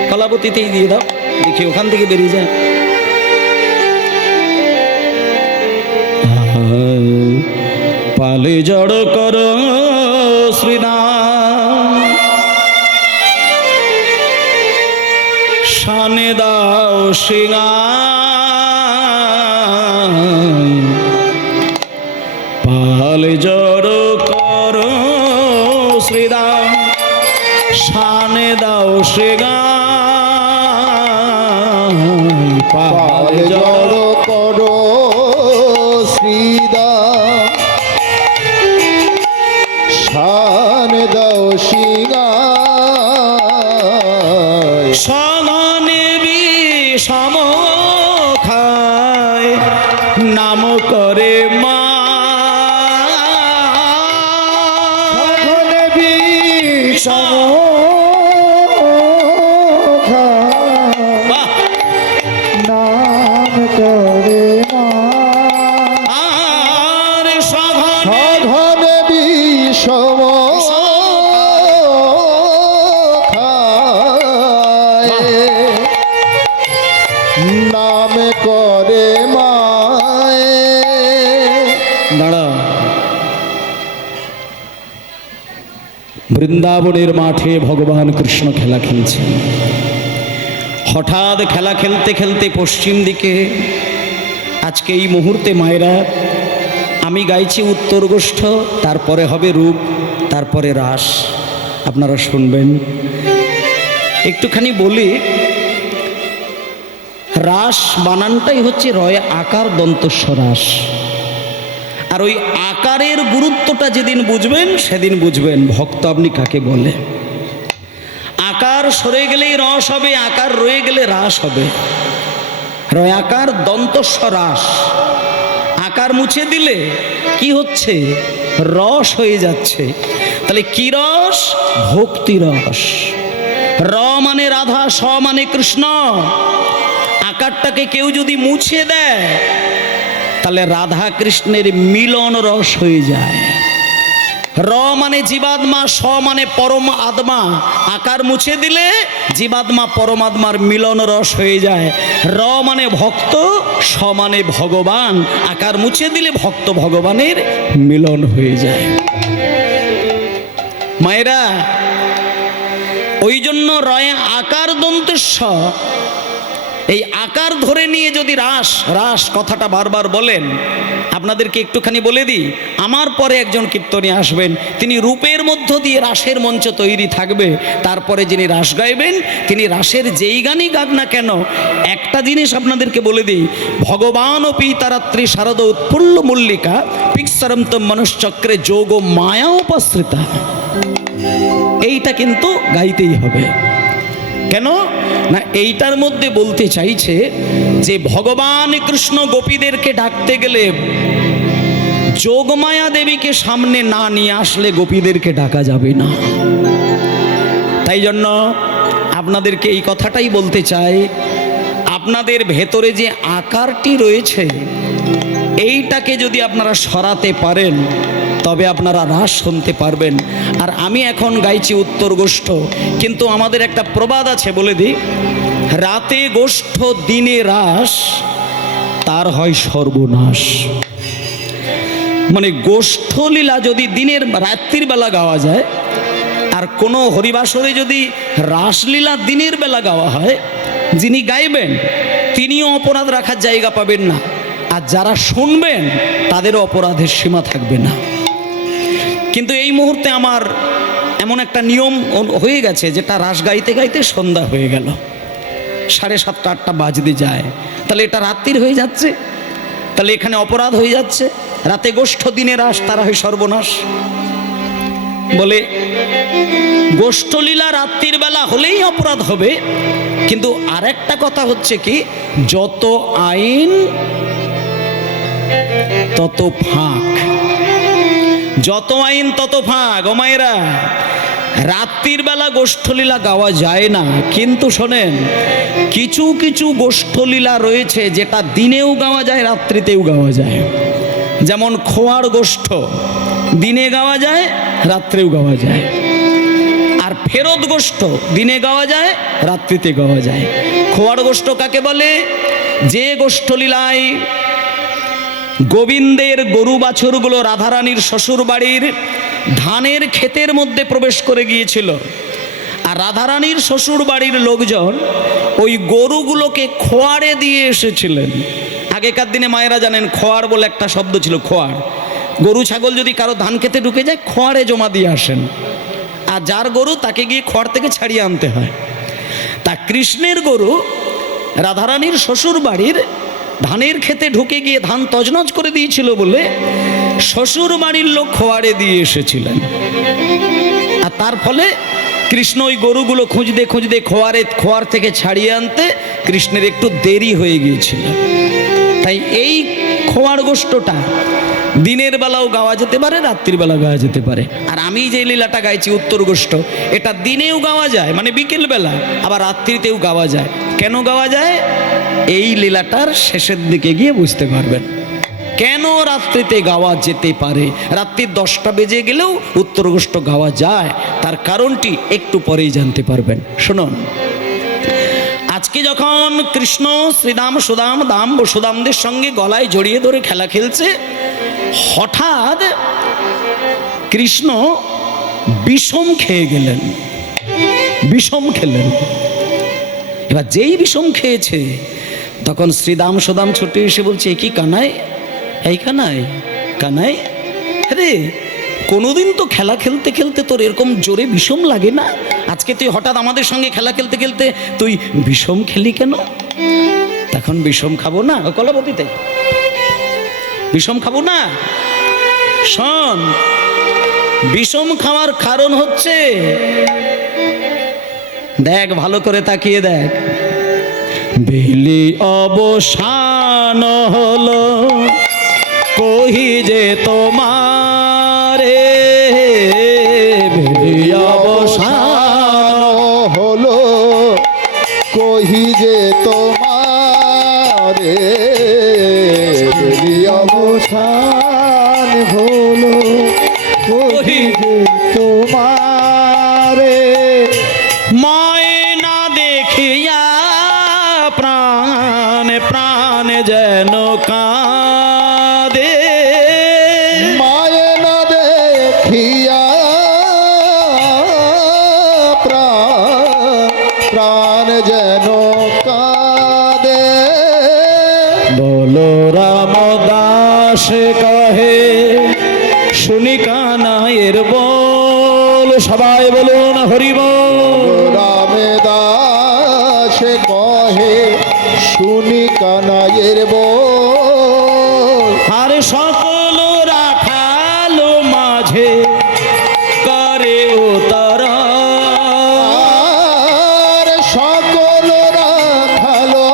কলাবতীতেই দিয়ে দাও, দেখি ওখান থেকে বেরিয়ে যায়। পালে জড় কর শ্রীরাম, শানে দাও সিংহার। পালে জড় কর শ্রীরাম, শানে দাও সিংহার। পালে জড় করো শ্রীরাম, শান দাও সিংহার। সমানে বিষম খায় নাম করে মা, বিষম নাম করে মা। আর সাধন বিষম নাম করে মায়ে। দাঁড়া, বৃন্দাবনের মাঠে ভগবান কৃষ্ণ খেলা খেলছেন। হঠাৎ খেলা খেলতে খেলতে পশ্চিম দিকে, আজকে এই মুহূর্তে মায়েরা আমি গাইছি উত্তর গোষ্ঠ, তারপরে হবে রূপ, তারপরে রাস, আপনারা শুনবেন। একটুখানি বলি, রাস বানানটাই হচ্ছে রয় আকার দন্তস্ব রাস। আর ওই আকারের গুরুত্বটা যেদিন বুঝবেন সেদিন বুঝবেন ভক্ত আপনি কাকে বলে। আকার সরে গেলেই রস হবে, আকার রয়ে গেলে রাস হবে। রয় আকার দন্তস্ব রাস। আকার মুছে দিলে কি হচ্ছে? রস হয়ে যাচ্ছে। তাহলে কি রস? ভক্তি রস। র মানে রাধা, স মানে কৃষ্ণ। আকারটাকে কেউ যদি মুছে দেয় তাহলে রাধা কৃষ্ণের মিলন রস হয়ে যায়। র মানে জীবাত্মা, স মানে পরম আত্মা। আকার মুছে দিলে জীবাত্মা পরমাত্মার মিলন রস হয়ে যায়। র মানে ভক্ত, স মানে ভগবান। আকার মুছে দিলে ভক্ত ভগবানের মিলন হয়ে যায়। মায়েরা, ওই জন্য রয় আকার দন্তস্ব, এই আকার ধরে নিয়ে যদি রাস রাস কথাটা বারবার বলেন, আপনাদেরকে একটুখানি বলে দিই, আমার পরে একজন কীর্তনী আসবেন, তিনি রূপের মধ্য দিয়ে রাসের মঞ্চ তৈরি থাকবে। তারপরে যিনি রাস গাইবেন তিনি রাসের যেই গানই গাক না কেন, একটা জিনিস আপনাদেরকে বলে দিই, ভগবান ও পিতারাত্রি শারদ উৎফুল্ল মল্লিকা পিক্সরন্ত মনুষ্চক্রে যোগ মায়া উপস্থিতা, এইটা কিন্তু গাইতেই হবে। কেন না, এইটার মধ্যে বলতে চাইছে যে ভগবান কৃষ্ণ গোপীদেরকে ডাকতে গেলে যোগমায়া দেবীকে সামনে না নিয়ে আসলে গোপীদেরকে ডাকা যাবে না। তাই জন্য আপনাদেরকে এই কথাটাই বলতে চাই, আপনাদের ভেতরে যে আকারটি রয়েছে এইটাকে যদি আপনারা সরাতে পারেন তবে আপনারা রাস শুনতে পারবেন। আর আমি এখন গাইছি উত্তর গোষ্ঠ, কিন্তু আমাদের একটা প্রবাদ আছে, বলে দিই, রাতে গোষ্ঠ দিনে রাস তার হয় সর্বনাশ। মানে গোষ্ঠ লীলা যদি দিনের রাত্রির বেলা গাওয়া যায়, আর কোনো হরিবাসরে যদি রাসলীলা দিনের বেলা গাওয়া হয়, যিনি গাইবেন তিনিও অপরাধ রাখার জায়গা পাবেন না, আর যারা শুনবেন তাদেরও অপরাধের সীমা থাকবে না। কিন্তু এই মুহূর্তে আমার এমন একটা নিয়ম হয়ে গেছে, যেটা রাস গাইতে গাইতে সন্ধ্যা হয়ে গেল, 7:30 8টা বাজতে যায়, তাহলে এটা রাত্রির হয়ে যাচ্ছে, তাহলে এখানে অপরাধ হয়ে যাচ্ছে। রাতে গোষ্ঠ, দিনে রাস, তারা হয় সর্বনাশ। বলে গোষ্ঠলীলা রাত্রির বেলা হলেই অপরাধ হবে, কিন্তু আরেকটা কথা হচ্ছে কি, যত আইন তত ফাঁক, যত আইন তত ফাঁক। ও মায়েরা, রাত্রির বেলা গোষ্ঠলীলা গাওয়া যায় না, কিন্তু শোনেন, কিছু কিছু গোষ্ঠলীলা রয়েছে যেটা দিনেও গাওয়া যায়, রাত্রিতেও গাওয়া যায়। যেমন খোয়ার গোষ্ঠ দিনে গাওয়া যায়, রাত্রেও গাওয়া যায়। আর ফেরত গোষ্ঠ দিনে গাওয়া যায়, রাত্রিতে গাওয়া যায়। খোয়ার গোষ্ঠ কাকে বলে? যে গোষ্ঠলীলায় গোবিন্দের গরু বাছুরগুলো রাধারানীর শ্বশুর বাড়ির ধানের ক্ষেতের মধ্যে প্রবেশ করে গিয়েছিল, আর রাধারানীর শ্বশুর বাড়ির লোকজন ওই গরুগুলোকে খোয়ারে দিয়ে এসেছিলেন। আগেকার দিনে মায়েরা জানেন, খোয়ার বলে একটা শব্দ ছিল, খোয়ার। গরু ছাগল যদি কারো ধান খেতে ঢুকে যায়, খোয়ারে জমা দিয়ে আসেন, আর যার গরু তাকে গিয়ে খড় থেকে ছাড়িয়ে আনতে হয়। তা কৃষ্ণের গরু রাধারানীর শ্বশুর বাড়ির ধানের খেতে ঢুকে গিয়ে ধান তজনজ করে দিয়েছিল বলে শ্বশুর বাড়ির লোক খোয়ারে দিয়ে এসেছিলেন, আর তার ফলে কৃষ্ণ ওই গরুগুলো খুঁজতে খুঁজতে খোয়ার থেকে ছাড়িয়ে আনতে কৃষ্ণের একটু দেরি হয়ে গিয়েছিল। তাই এই খোয়ার গোষ্ঠটা দিনের বেলাও গাওয়া যেতে পারে, রাত্রির বেলাও গাওয়া যেতে পারে। আর আমি যে লীলাটা গাইছি উত্তর গোষ্ঠ, এটা দিনেও গাওয়া যায়, মানে বিকেল বেলা, আবার রাত্রিতেও গাওয়া যায়। কেন গাওয়া যায়? এই লীলাটার শেষের দিকে গিয়ে বুঝতে পারবেন কেন রাত্রিতে গাওয়া যেতে পারে। রাত্রি 10টা বেজে গেলেও উত্তর গোষ্ঠ গাওয়া যায়, তার কারণটি একটু পরেই জানতে পারবেন। শুনুন, আজকে যখন কৃষ্ণ শ্রীদাম সুদাম দাম বসুদামদের সঙ্গে গলায় জড়িয়ে ধরে খেলা খেলছে, হঠাৎ কৃষ্ণ বিষম খেয়ে গেলেন, বিষম খেলেন। এবার যেই বিষম খেয়েছে, তখন শ্রীদাম সুদাম ছুটে এসে বলছে, কি কানাই, এই কানাই, কানাই, আরে কোনোদিন তো খেলা খেলতে খেলতে তোর এরকম জোরে বিষম লাগে না, আজকে তুই হঠাৎ আমাদের সঙ্গে খেলা খেলতে খেলতে তুই বিষম খেলি কেন? তখন বিষম খাবো না, কলাবতীতে বিষম খাবো না। শোন, বিষম খাওয়ার কারণ হচ্ছে, দেখ ভালো করে তাকিয়ে দেখ, বেলি অবসান হলো কহি যে তোমারে, বেলি অবসান হলো কহি যে তোমারে, অবসান হলো কহি যে তোমারে, ময়না দেখিয়া প্রাণ প্রাণ যেন কাঁদে, মায়না দেখিয়া প্রাণ যেন কাঁদে। বলো রামদাস কহে শুনি কানাইয়ের বল, সবাই বলুন হরি বল। রামদাস কহে শুনি কানাইয়ের বল, আর সকল রাখাল মাঝে করে উতর, আর সকল রাখালো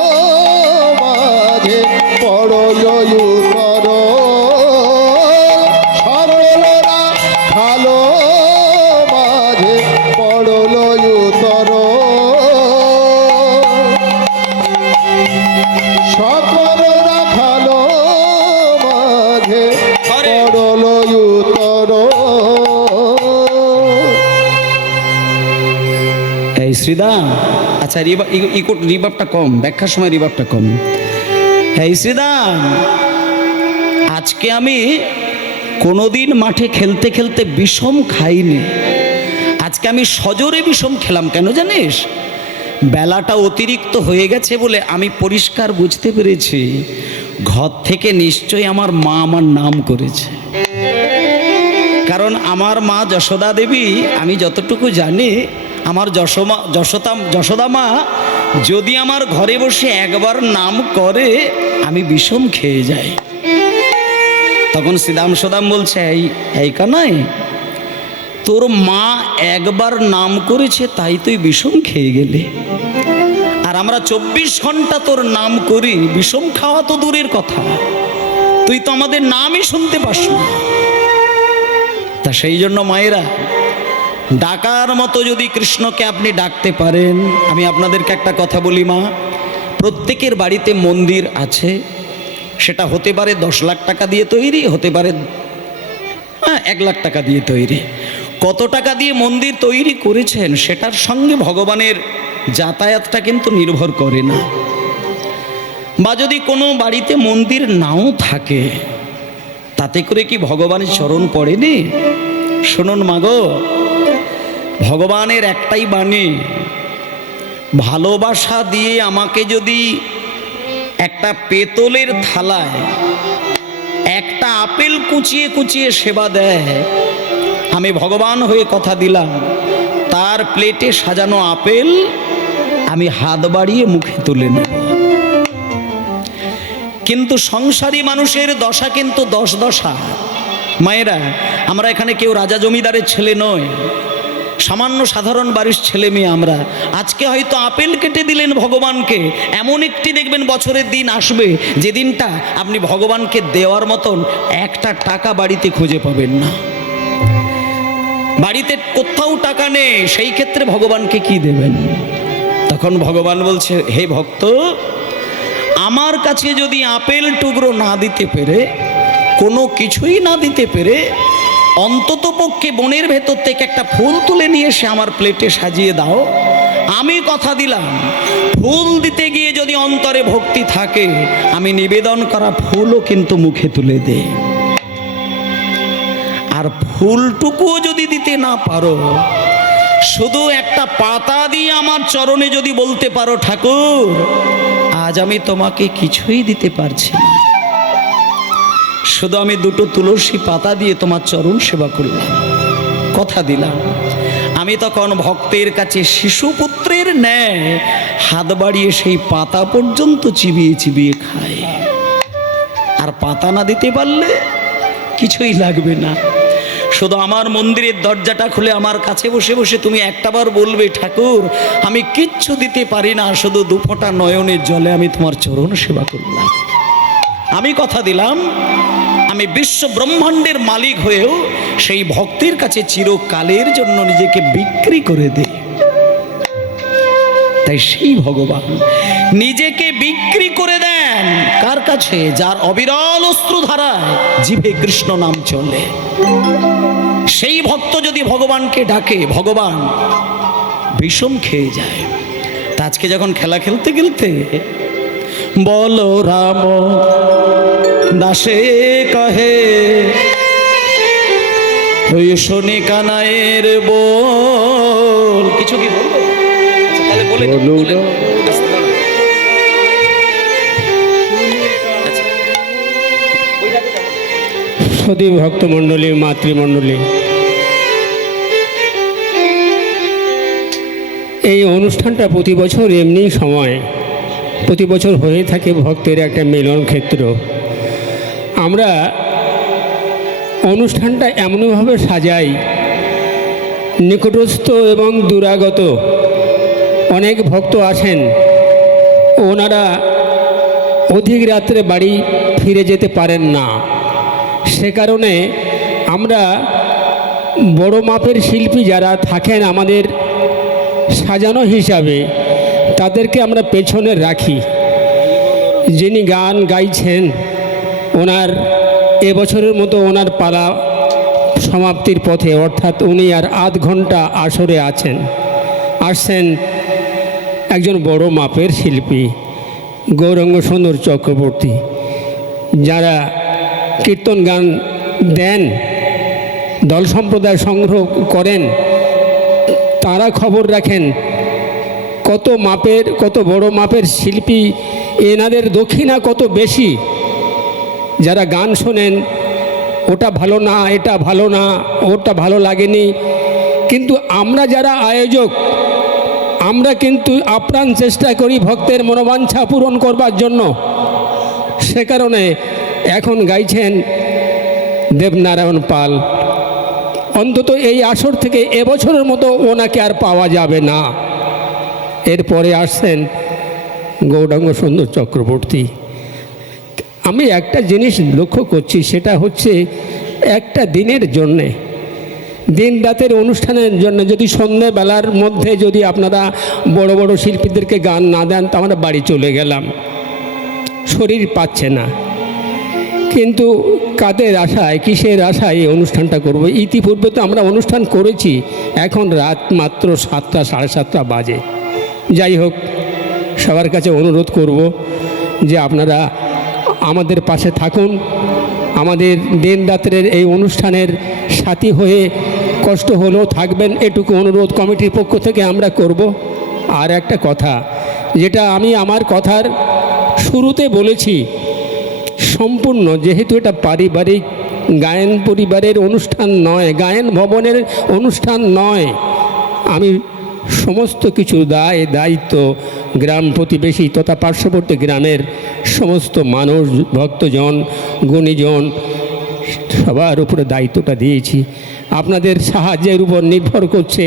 মাঝে পড়ল উতর, সকল রাখালো মাঝে পড়ল উতর, সকল রাখালো মাঝে পড়ল উতর। এই শ্রীদাম, আচ্ছা রিভাবটা কম, ব্যাখ্যার সময় রিভাবটা কম। এই শ্রীদাম, আজকে আমি কোনোদিন মাঠে খেলতে খেলতে বিষম খাইনি, আজকে আমি সজোরে বিষম খেলাম। কেন জানিস? বেলাটা অতিরিক্ত হয়ে গেছে বলে আমি পরিষ্কার বুঝতে পেরেছি ঘর থেকে নিশ্চয়ই আমার মা আমার নাম করেছে। কারণ আমার মা যশোদা দেবী, আমি যতটুকু জানি, আমার যশোদা মা যদি আমার ঘরে বসে একবার নাম করে আমি বিষম খেয়ে যাই। তখন শ্রীদাম সদাম বলছে, এই কানাই, তোর মা একবার নাম করেছে তাই তুই বিষম খেয়ে গেলে, আর আমরা 24 ঘন্টা তোর নাম করি, বিষম খাওয়া তো দূরের কথা, তুই তো আমাদের নামই শুনতে পাস না। তা সেই জন্য মায়েরা, ডাকার মতো যদি কৃষ্ণকে আপনি ডাকতে পারেন, আমি আপনাদেরকে একটা কথা বলি মা, প্রত্যেকের বাড়িতে মন্দির আছে, সেটা হতে পারে 10 লাখ টাকা দিয়ে তৈরি, হতে পারে 1 লাখ টাকা দিয়ে তৈরি। কত টাকা দিয়ে মন্দির তৈরি করেছেন সেটার সঙ্গে ভগবানের যাতায়াতটা কিন্তু নির্ভর করে না। বা যদি কোনো বাড়িতে মন্দির নাও থাকে, তাতে করে কি ভগবানের চরণ পড়েনি? শুনুন মাগো, ভগবানের একটাই বাণী, ভালোবাসা দিয়ে আমাকে যদি একটা পেতলের থালায় একটা আপেল কুচিয়ে কুচিয়ে সেবা দেয়, আমি ভগবান হয়ে কথা দিলাম তার প্লেটে সাজানো আপেল আমি হাত বাড়িয়ে মুখে তুলে নেব। কিন্তু সংসারী মানুষের দশা কিন্তু 10 দশা। মায়েরা, আমরা এখানে কেউ রাজা জমিদারের ছেলে নয়, সামান্য সাধারণ বাড়ির ছেলে মেয়ে আমরা। আজকে হয়তো আপেল কেটে দিলেন ভগবানকে, এমন একটি দেখবেন বছরের দিন আসবে যে দিনটা আপনি ভগবানকে দেওয়ার মতন একটা টাকা বাড়িতে খুঁজে পাবেন না। বাড়িতে কোথাও টাকা নেই, সেই ক্ষেত্রে ভগবানকে কি দেবেন? তখন ভগবান বলছে, হে ভক্ত, আমার কাছে যদি আপেল টুকরো না দিতে পেরে, কোনো কিছুই না দিতে পেরে, অন্তত পক্ষে বনের ভেতর থেকে একটা ফুল তুলে নিয়ে এসে আমার প্লেটে সাজিয়ে দাও, আমি কথা দিলাম ফুল দিতে গিয়ে যদি অন্তরে ভক্তি থাকে, আমি নিবেদন করা ফুলও কিন্তু মুখে তুলে দেই। আর ফুলটুকুও যদি দিতে না পারো, শুধু একটা পাতা দিয়ে আমার চরণে যদি বলতে পারো, ঠাকুর আজ আমি তোমাকে কিছুই দিতে পারছি না, শুধু আমি 2টো তুলসী পাতা দিয়ে তোমার চরণ সেবা করলাম, কথা দিলাম, আমি তখন ভক্তের কাছে শিশুপুত্রের ন্যায় হাত বাড়িয়ে সেই পাতা পর্যন্ত চিবিয়ে চিবিয়ে খাই। আর পাতা না দিতে পারলে কিছুই লাগবে না, শুধু আমার মন্দিরের দরজাটা খুলে আমার কাছে বসে বসে তুমি একটাবার বলবে, ঠাকুর আমি কিচ্ছু দিতে পারি না, শুধু 2 ফোঁটা নয়নের জলে আমি তোমার চরণ সেবা করলাম। আমি কথা দিলাম আমি বিশ্ব ব্রহ্মাণ্ডের মালিক হয়েও সেই ভক্তের কাছে চিরকালের জন্য নিজেকে বিক্রি করে দেই। তাই সেই ভগবান নিজেকে বিক্রি করে দেন কার কাছে? যার অবিরল অশ্রুধারায় জিভে কৃষ্ণ নাম চলে। সেই ভক্ত যদি ভগবানকে ডাকে, ভগবান বিষম খেয়ে যায়। তা আজকে যখন খেলা খেলতে খেলতে বলো রাম দাসে কহে, ওই শনি কানাইয়ের বল, কিছু কি বলবো? তাহলে বলে সদী ভক্তমণ্ডলী, মাতৃমণ্ডলী, এই অনুষ্ঠানটা প্রতি বছর এমনি সময় প্রতি বছর হয়ে থাকে ভক্তের একটা মিলন ক্ষেত্র। আমরা অনুষ্ঠানটা এমনভাবে সাজাই, নিকটস্থ এবং দূরাগত অনেক ভক্ত আসেন, ওনারা অধিক রাত্রে বাড়ি ফিরে যেতে পারেন না। সে কারণে আমরা বড় মাপের শিল্পী যারা থাকেন আমাদের সাজানো হিসাবে, তাদেরকে আমরা পেছনে রাখি। যিনি গান গাইছেন ওনার এবছরের মতো ওনার পালা সমাপ্তির পথে, অর্থাৎ উনি আর আধ ঘন্টা আসরে আসছেন একজন বড় মাপের শিল্পী গৌরাঙ্গ সুন্দর চক্রবর্তী। যারা কীর্তন গান দেন, দল সম্প্রদায় সংগ্রহ করেন, তারা খবর রাখেন কত মাপের, কত বড় মাপের শিল্পী, এনাদের দক্ষিণা কত বেশি। যারা গান শোনেন, ওটা ভালো না, এটা ভালো না, ওটা ভালো লাগেনি, কিন্তু আমরা যারা আয়োজক, আমরা কিন্তু আপ্রাণ চেষ্টা করি ভক্তের মনোবাঞ্ছা পূরণ করবার জন্য। সে কারণে এখন গাইছেন দেবনারায়ণ পাল। অন্তত এই আসর থেকে এবছরের মতো ওনাকে আর পাওয়া যাবে না। এরপরে আসছেন গৌরাঙ্গ সুন্দর চক্রবর্তী। আমি একটা জিনিস লক্ষ্য করছি, সেটা হচ্ছে একটা দিনের জন্যে, দিন রাতের অনুষ্ঠানের জন্য যদি সন্ধ্যেবেলার মধ্যে যদি আপনারা বড় বড় শিল্পীদেরকে গান না দেন, তো আমরা বাড়ি চলে গেলাম, শরীর পাচ্ছে না। কিন্তু কাদের আশায়, কিসের আশায় এই অনুষ্ঠানটা করব? ইতিপূর্বে তো আমরা অনুষ্ঠান করেছি, এখন রাত মাত্র 7টা, 7:30 বাজে। যাই হোক, সবার কাছে অনুরোধ করব যে আপনারা আমাদের পাশে থাকুন, আমাদের দিন রাত্রের এই অনুষ্ঠানের সাথী হয়ে কষ্ট হলেও থাকবেন, এটুকু অনুরোধ কমিটির পক্ষ থেকে আমরা করব। আর একটা কথা, যেটা আমি আমার কথার শুরুতে বলেছি, সম্পূর্ণ যেহেতু এটা পারিবারিক গায়ন পরিবারের অনুষ্ঠান নয়, গায়ন ভবনের অনুষ্ঠান নয়, আমি সমস্ত কিছু দায়িত্ব গ্রাম প্রতিবেশী তথা পার্শ্ববর্তী গ্রামের সমস্ত মানুষ, ভক্তজন, গুণীজন, সবার উপরে দায়িত্বটা দিয়েছি। আপনাদের সাহায্যের উপর নির্ভর করছে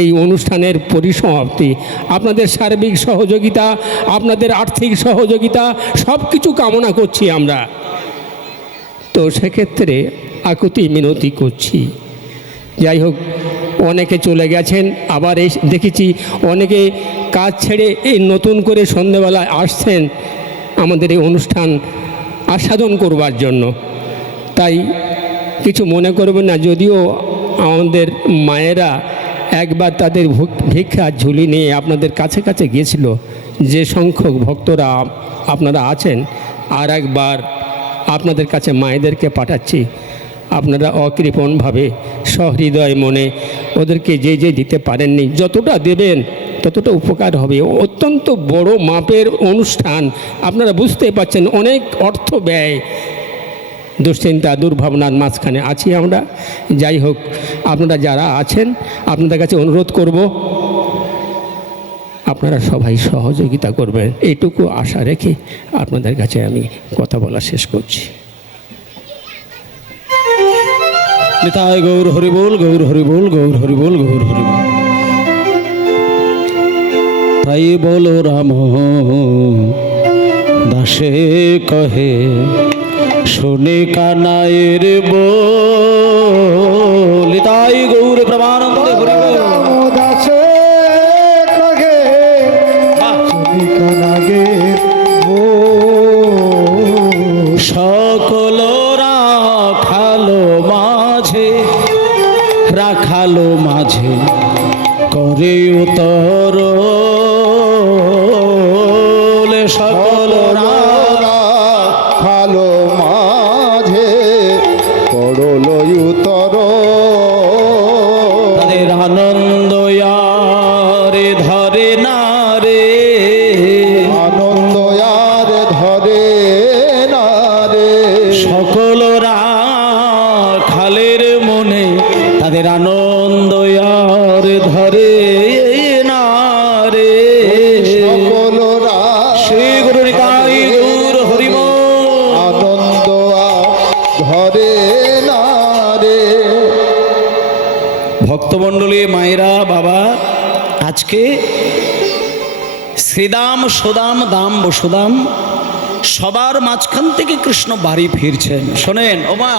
এই অনুষ্ঠানের পরিসমাপ্তি। আপনাদের সার্বিক সহযোগিতা, আপনাদের আর্থিক সহযোগিতা সব কিছু কামনা করছি আমরা। তো সেক্ষেত্রে আকুতি মিনতি করছি। যাই হোক, অনেকে চলে গেছেন, আবার এই দেখেছি অনেকে কাজ ছেড়ে এই নতুন করে সন্ধ্যেবেলায় আসছেন আমাদের এই অনুষ্ঠান আস্বাদন করবার জন্য। তাই কিছু মনে করবেন না, যদিও আমাদের মায়েরা একবার তাদের ভিক্ষার ঝুলি নিয়ে আপনাদের কাছে কাছে গিয়েছিল, যে সংখ্যক ভক্তরা আপনারা আছেন, আর একবার আপনাদের কাছে মায়েদেরকে পাঠাচ্ছি। আপনারা অকৃপণভাবে সহৃদয় মনে ওদেরকে যে দিতে পারেননি, যতটা দেবেন ততটা উপকার হবে। অত্যন্ত বড় মাপের অনুষ্ঠান, আপনারা বুঝতে পারছেন, অনেক অর্থ ব্যয়, দুশ্চিন্তা দুর্ভাবনার মাঝখানে আছি আমরা। যাই হোক, আপনারা যারা আছেন, আপনাদের কাছে অনুরোধ করব আপনারা সবাই সহযোগিতা করবেন, এইটুকু আশা রেখে আপনাদের কাছে আমি কথা বলা শেষ করছি। নিতাই গৌর হরিবোল, গৌর হরিবোল, গৌর হরিবোল, গৌর হরিবোল। তাই বলো রাম দাসে কহে, শুনে কানায়ের বল। নিতাই গৌর প্রেমানন্দে হরিবোল। দাসে কহে, শুনি কানায়ের বল। সকল রাখালো মাঝে করে উতর, সকল রাখালো মাঝে করল উতর। তাদের আনন্দ আরে ধরে না রে, আনন্দ আর ধরে না রে। সকল রাখালের মনে তাদের আনন্দ আর ধরে না রে। সকল শ্রী গুরু নিতাই গৌর হরিবোল। আনন্দ আর ধরে না রে। ভক্তমণ্ডলী, মায়েরা, বাবা, আজকে শ্রীদাম সুদাম দাম বসুদাম সবার মাঝখান থেকে কৃষ্ণ বাড়ি ফিরছেন। শোনেন ওমা,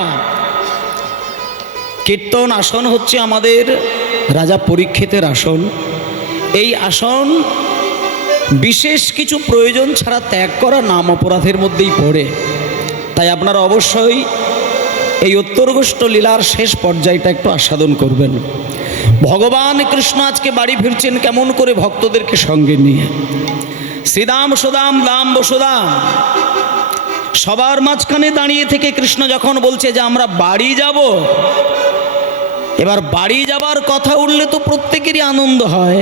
কীর্তন আসন হচ্ছে আমাদের রাজা পরীক্ষিতের আসন। এই আসন বিশেষ কিছু প্রয়োজন ছাড়া ত্যাগ করা নাম অপরাধের মধ্যেই পড়ে। তাই আপনারা অবশ্যই এই উত্তরগোষ্ঠ লীলার শেষ পর্যায়টা একটু আস্বাদন করবেন। ভগবান কৃষ্ণ আজকে বাড়ি ফিরছেন কেমন করে? ভক্তদেরকে সঙ্গে নিয়ে। শ্রীদাম সুদাম দাম বসুদাম সবার মাঝখানে দাঁড়িয়ে থেকে কৃষ্ণ যখন বলছে যে আমরা বাড়ি যাব, এবার বাড়ি যাবার কথা উঠলে তো প্রত্যেকেরই আনন্দ হয়।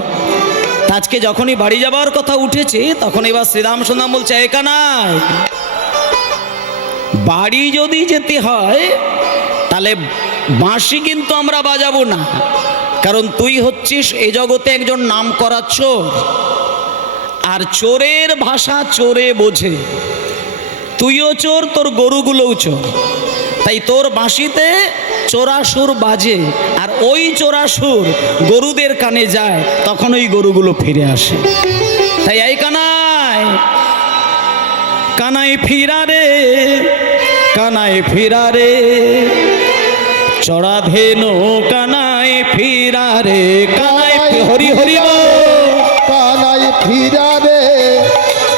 তা আজকে যখনই বাড়ি যাবার কথা উঠেছে তখন এবার শ্রীরাম সুদাম বলছে এ কানাই, বাড়ি যদি যেতে হয় তাহলে বাঁশি কিন্তু আমরা বাজাবো না, কারণ তুই হচ্ছিস এ জগতে একজন নাম করা চোর, আর চোরের ভাষা চোরে বোঝে। তুইও চোর, তোর গরুগুলোও চোর, তাই তোর বাঁশিতে চোরাসুর বাজে, আর ওই চোরাসুর গরুদের কানে যায়, তখন ওই গরুগুলো ফিরে আসে। তাই এই কানাই, কানাই ফিরা রে, কানাই ফিরা রে, চড়া ধেনু কানাই ফিরা রে, কানাই হরি হরি বল। কানাই ফিরা রে,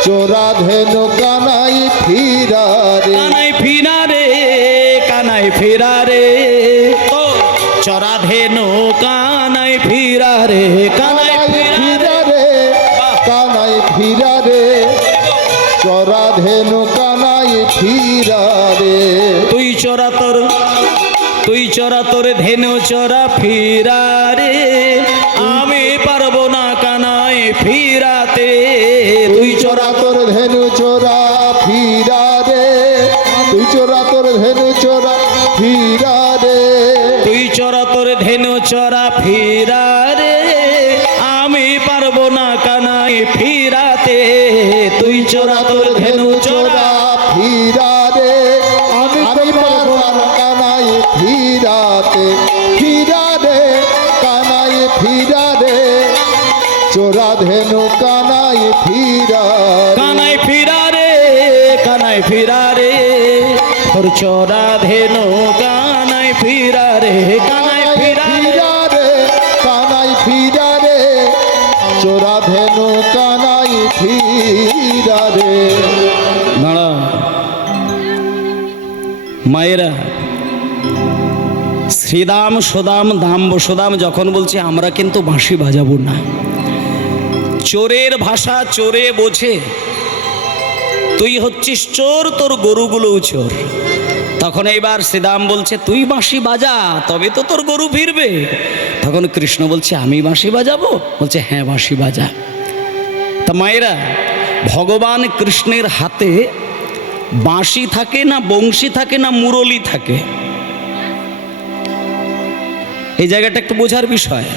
চোরা ধেনু কানাই ফিরা রে, কানাই ফিরা রে, কানাই ফিরা রে, ও চড়া ধেনু কানাই ফিরা রে, কানাই ফিরা রে, কানাই ফিরা রে, চোরা ধেনু কানাই ফিরা রে। তুই চড়া তোর, তুই চড়া তোর ধেনু চড়া ফিরা রে, আমি পারবো না কানাই ফিরাতে। তুই চড়া তোর ধেনু চোরা ফিরা রে, তুই চোরা তোর ধেনু চোরা ফিরা রে, তুই চড়া তোর ধেনু চড়া ফিরা রে, আমি পারবো না কানাই ফিরাতে। তুই চড়া তোর ধেনু চড়া ফিরা রে, আমি পারবো না কানাই ফিরাতে। ফিরা রে, কানাই ফিরা রে, চোরা ধেনু কানাই ফিরা, কানাই ফিরা রে, কানাই ফিরা রে, তোর চড়া ধেনু কানাই ফিরা রে, কানাই ফিরা রে, রে, কানাই ফিরা রে, চোরা ধেনু কানাই ফিরা রে। দাঁড়া মায়েরা, শ্রীদাম সুদাম দাম বসুদাম যখন বলছে আমরা কিন্তু বাঁশি বাজাবো না, চোরের ভাষা চোরে বোঝে, তুই হচ্ছিস চোর, তোর গরুগুলোও চোর। তখন এইবার শ্রীদাম বলছে তুই বাঁশি বাজা, তবে তো তোর গরু ফিরবে। তখন কৃষ্ণ বলছে আমি বাঁশি বাজাবো? বলছে হ্যাঁ বাঁশি বাজা। তা মায়েরা, ভগবান কৃষ্ণের হাতে বাঁশি থাকে না বংশী থাকে না মুরলি থাকে? এই জায়গাটা একটু বোঝার বিষয়।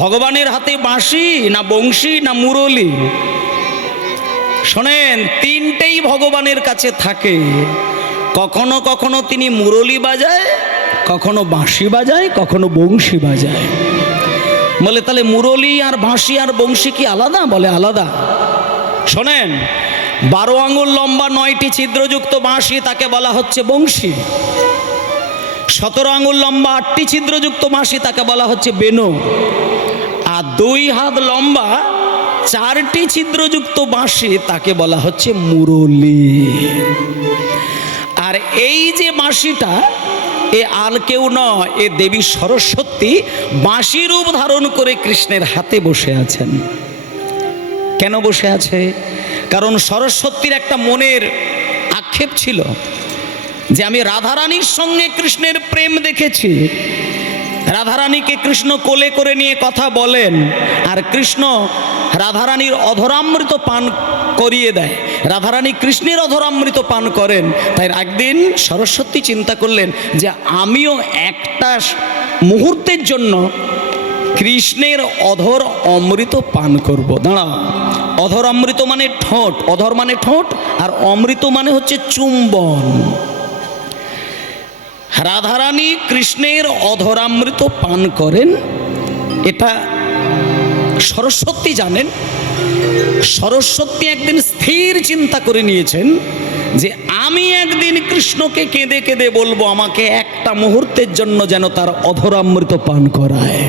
ভগবানের হাতে বাঁশি না বংশী না মুরলি? শোনেন, তিনটেই ভগবানের কাছে থাকে। কখনো কখনো তিনি মুরলি বাজায়, কখনো বাঁশি বাজায়, কখনো বংশী বাজায়। বলে তাহলে মুরলি আর বাঁশি আর বংশী কি আলাদা? বলে আলাদা। শোনেন, 12 আঙুল লম্বা 9টি ছিদ্রযুক্ত বাঁশি তাকে বলা হচ্ছে বংশী। 17 আঙুল লম্বা 8টি ছিদ্রযুক্ত বাঁশি তাকে বলা হচ্ছে বেনু। আর 2 হাত লম্বা 4টি ছিদ্রযুক্ত বাঁশি তাকে বলা হচ্ছে মুরলি। আর এই যে বাঁশিটা, এ আর কেউ নয়, এ দেবী সরস্বতী বাঁশি রূপ ধারণ করে কৃষ্ণের হাতে বসে আছেন। কেন বসে আছে? কারণ সরস্বতীর একটা মনের আক্ষেপ ছিল যে আমি রাধারানীর সঙ্গে কৃষ্ণের প্রেম দেখেছি। রাধারানীকে কৃষ্ণ কোলে করে নিয়ে কথা বলেন, আর কৃষ্ণ রাধারানীর অধরামৃত পান করিয়ে দেয়, রাধারানী কৃষ্ণের অধরামৃত পান করেন। তাই একদিন সরস্বতী চিন্তা করলেন যে আমিও একটা মুহূর্তের জন্য কৃষ্ণের অধর অমৃত পান করব। দাঁড়াও, অধর অমৃত মানে ঠোঁট, অধর মানে ঠোঁট, আর অমৃত মানে হচ্ছে চুম্বন। রাধারানী কৃষ্ণের অধরামৃত পান করেন, এটা সরস্বতী জানেন। সরস্বতী একদিন স্থির চিন্তা করে নিয়েছেন যে আমি একদিন কৃষ্ণকে কেঁদে কেঁদে বলবো আমাকে একটা মুহূর্তের জন্য যেন তার অধরামৃত পান করায়।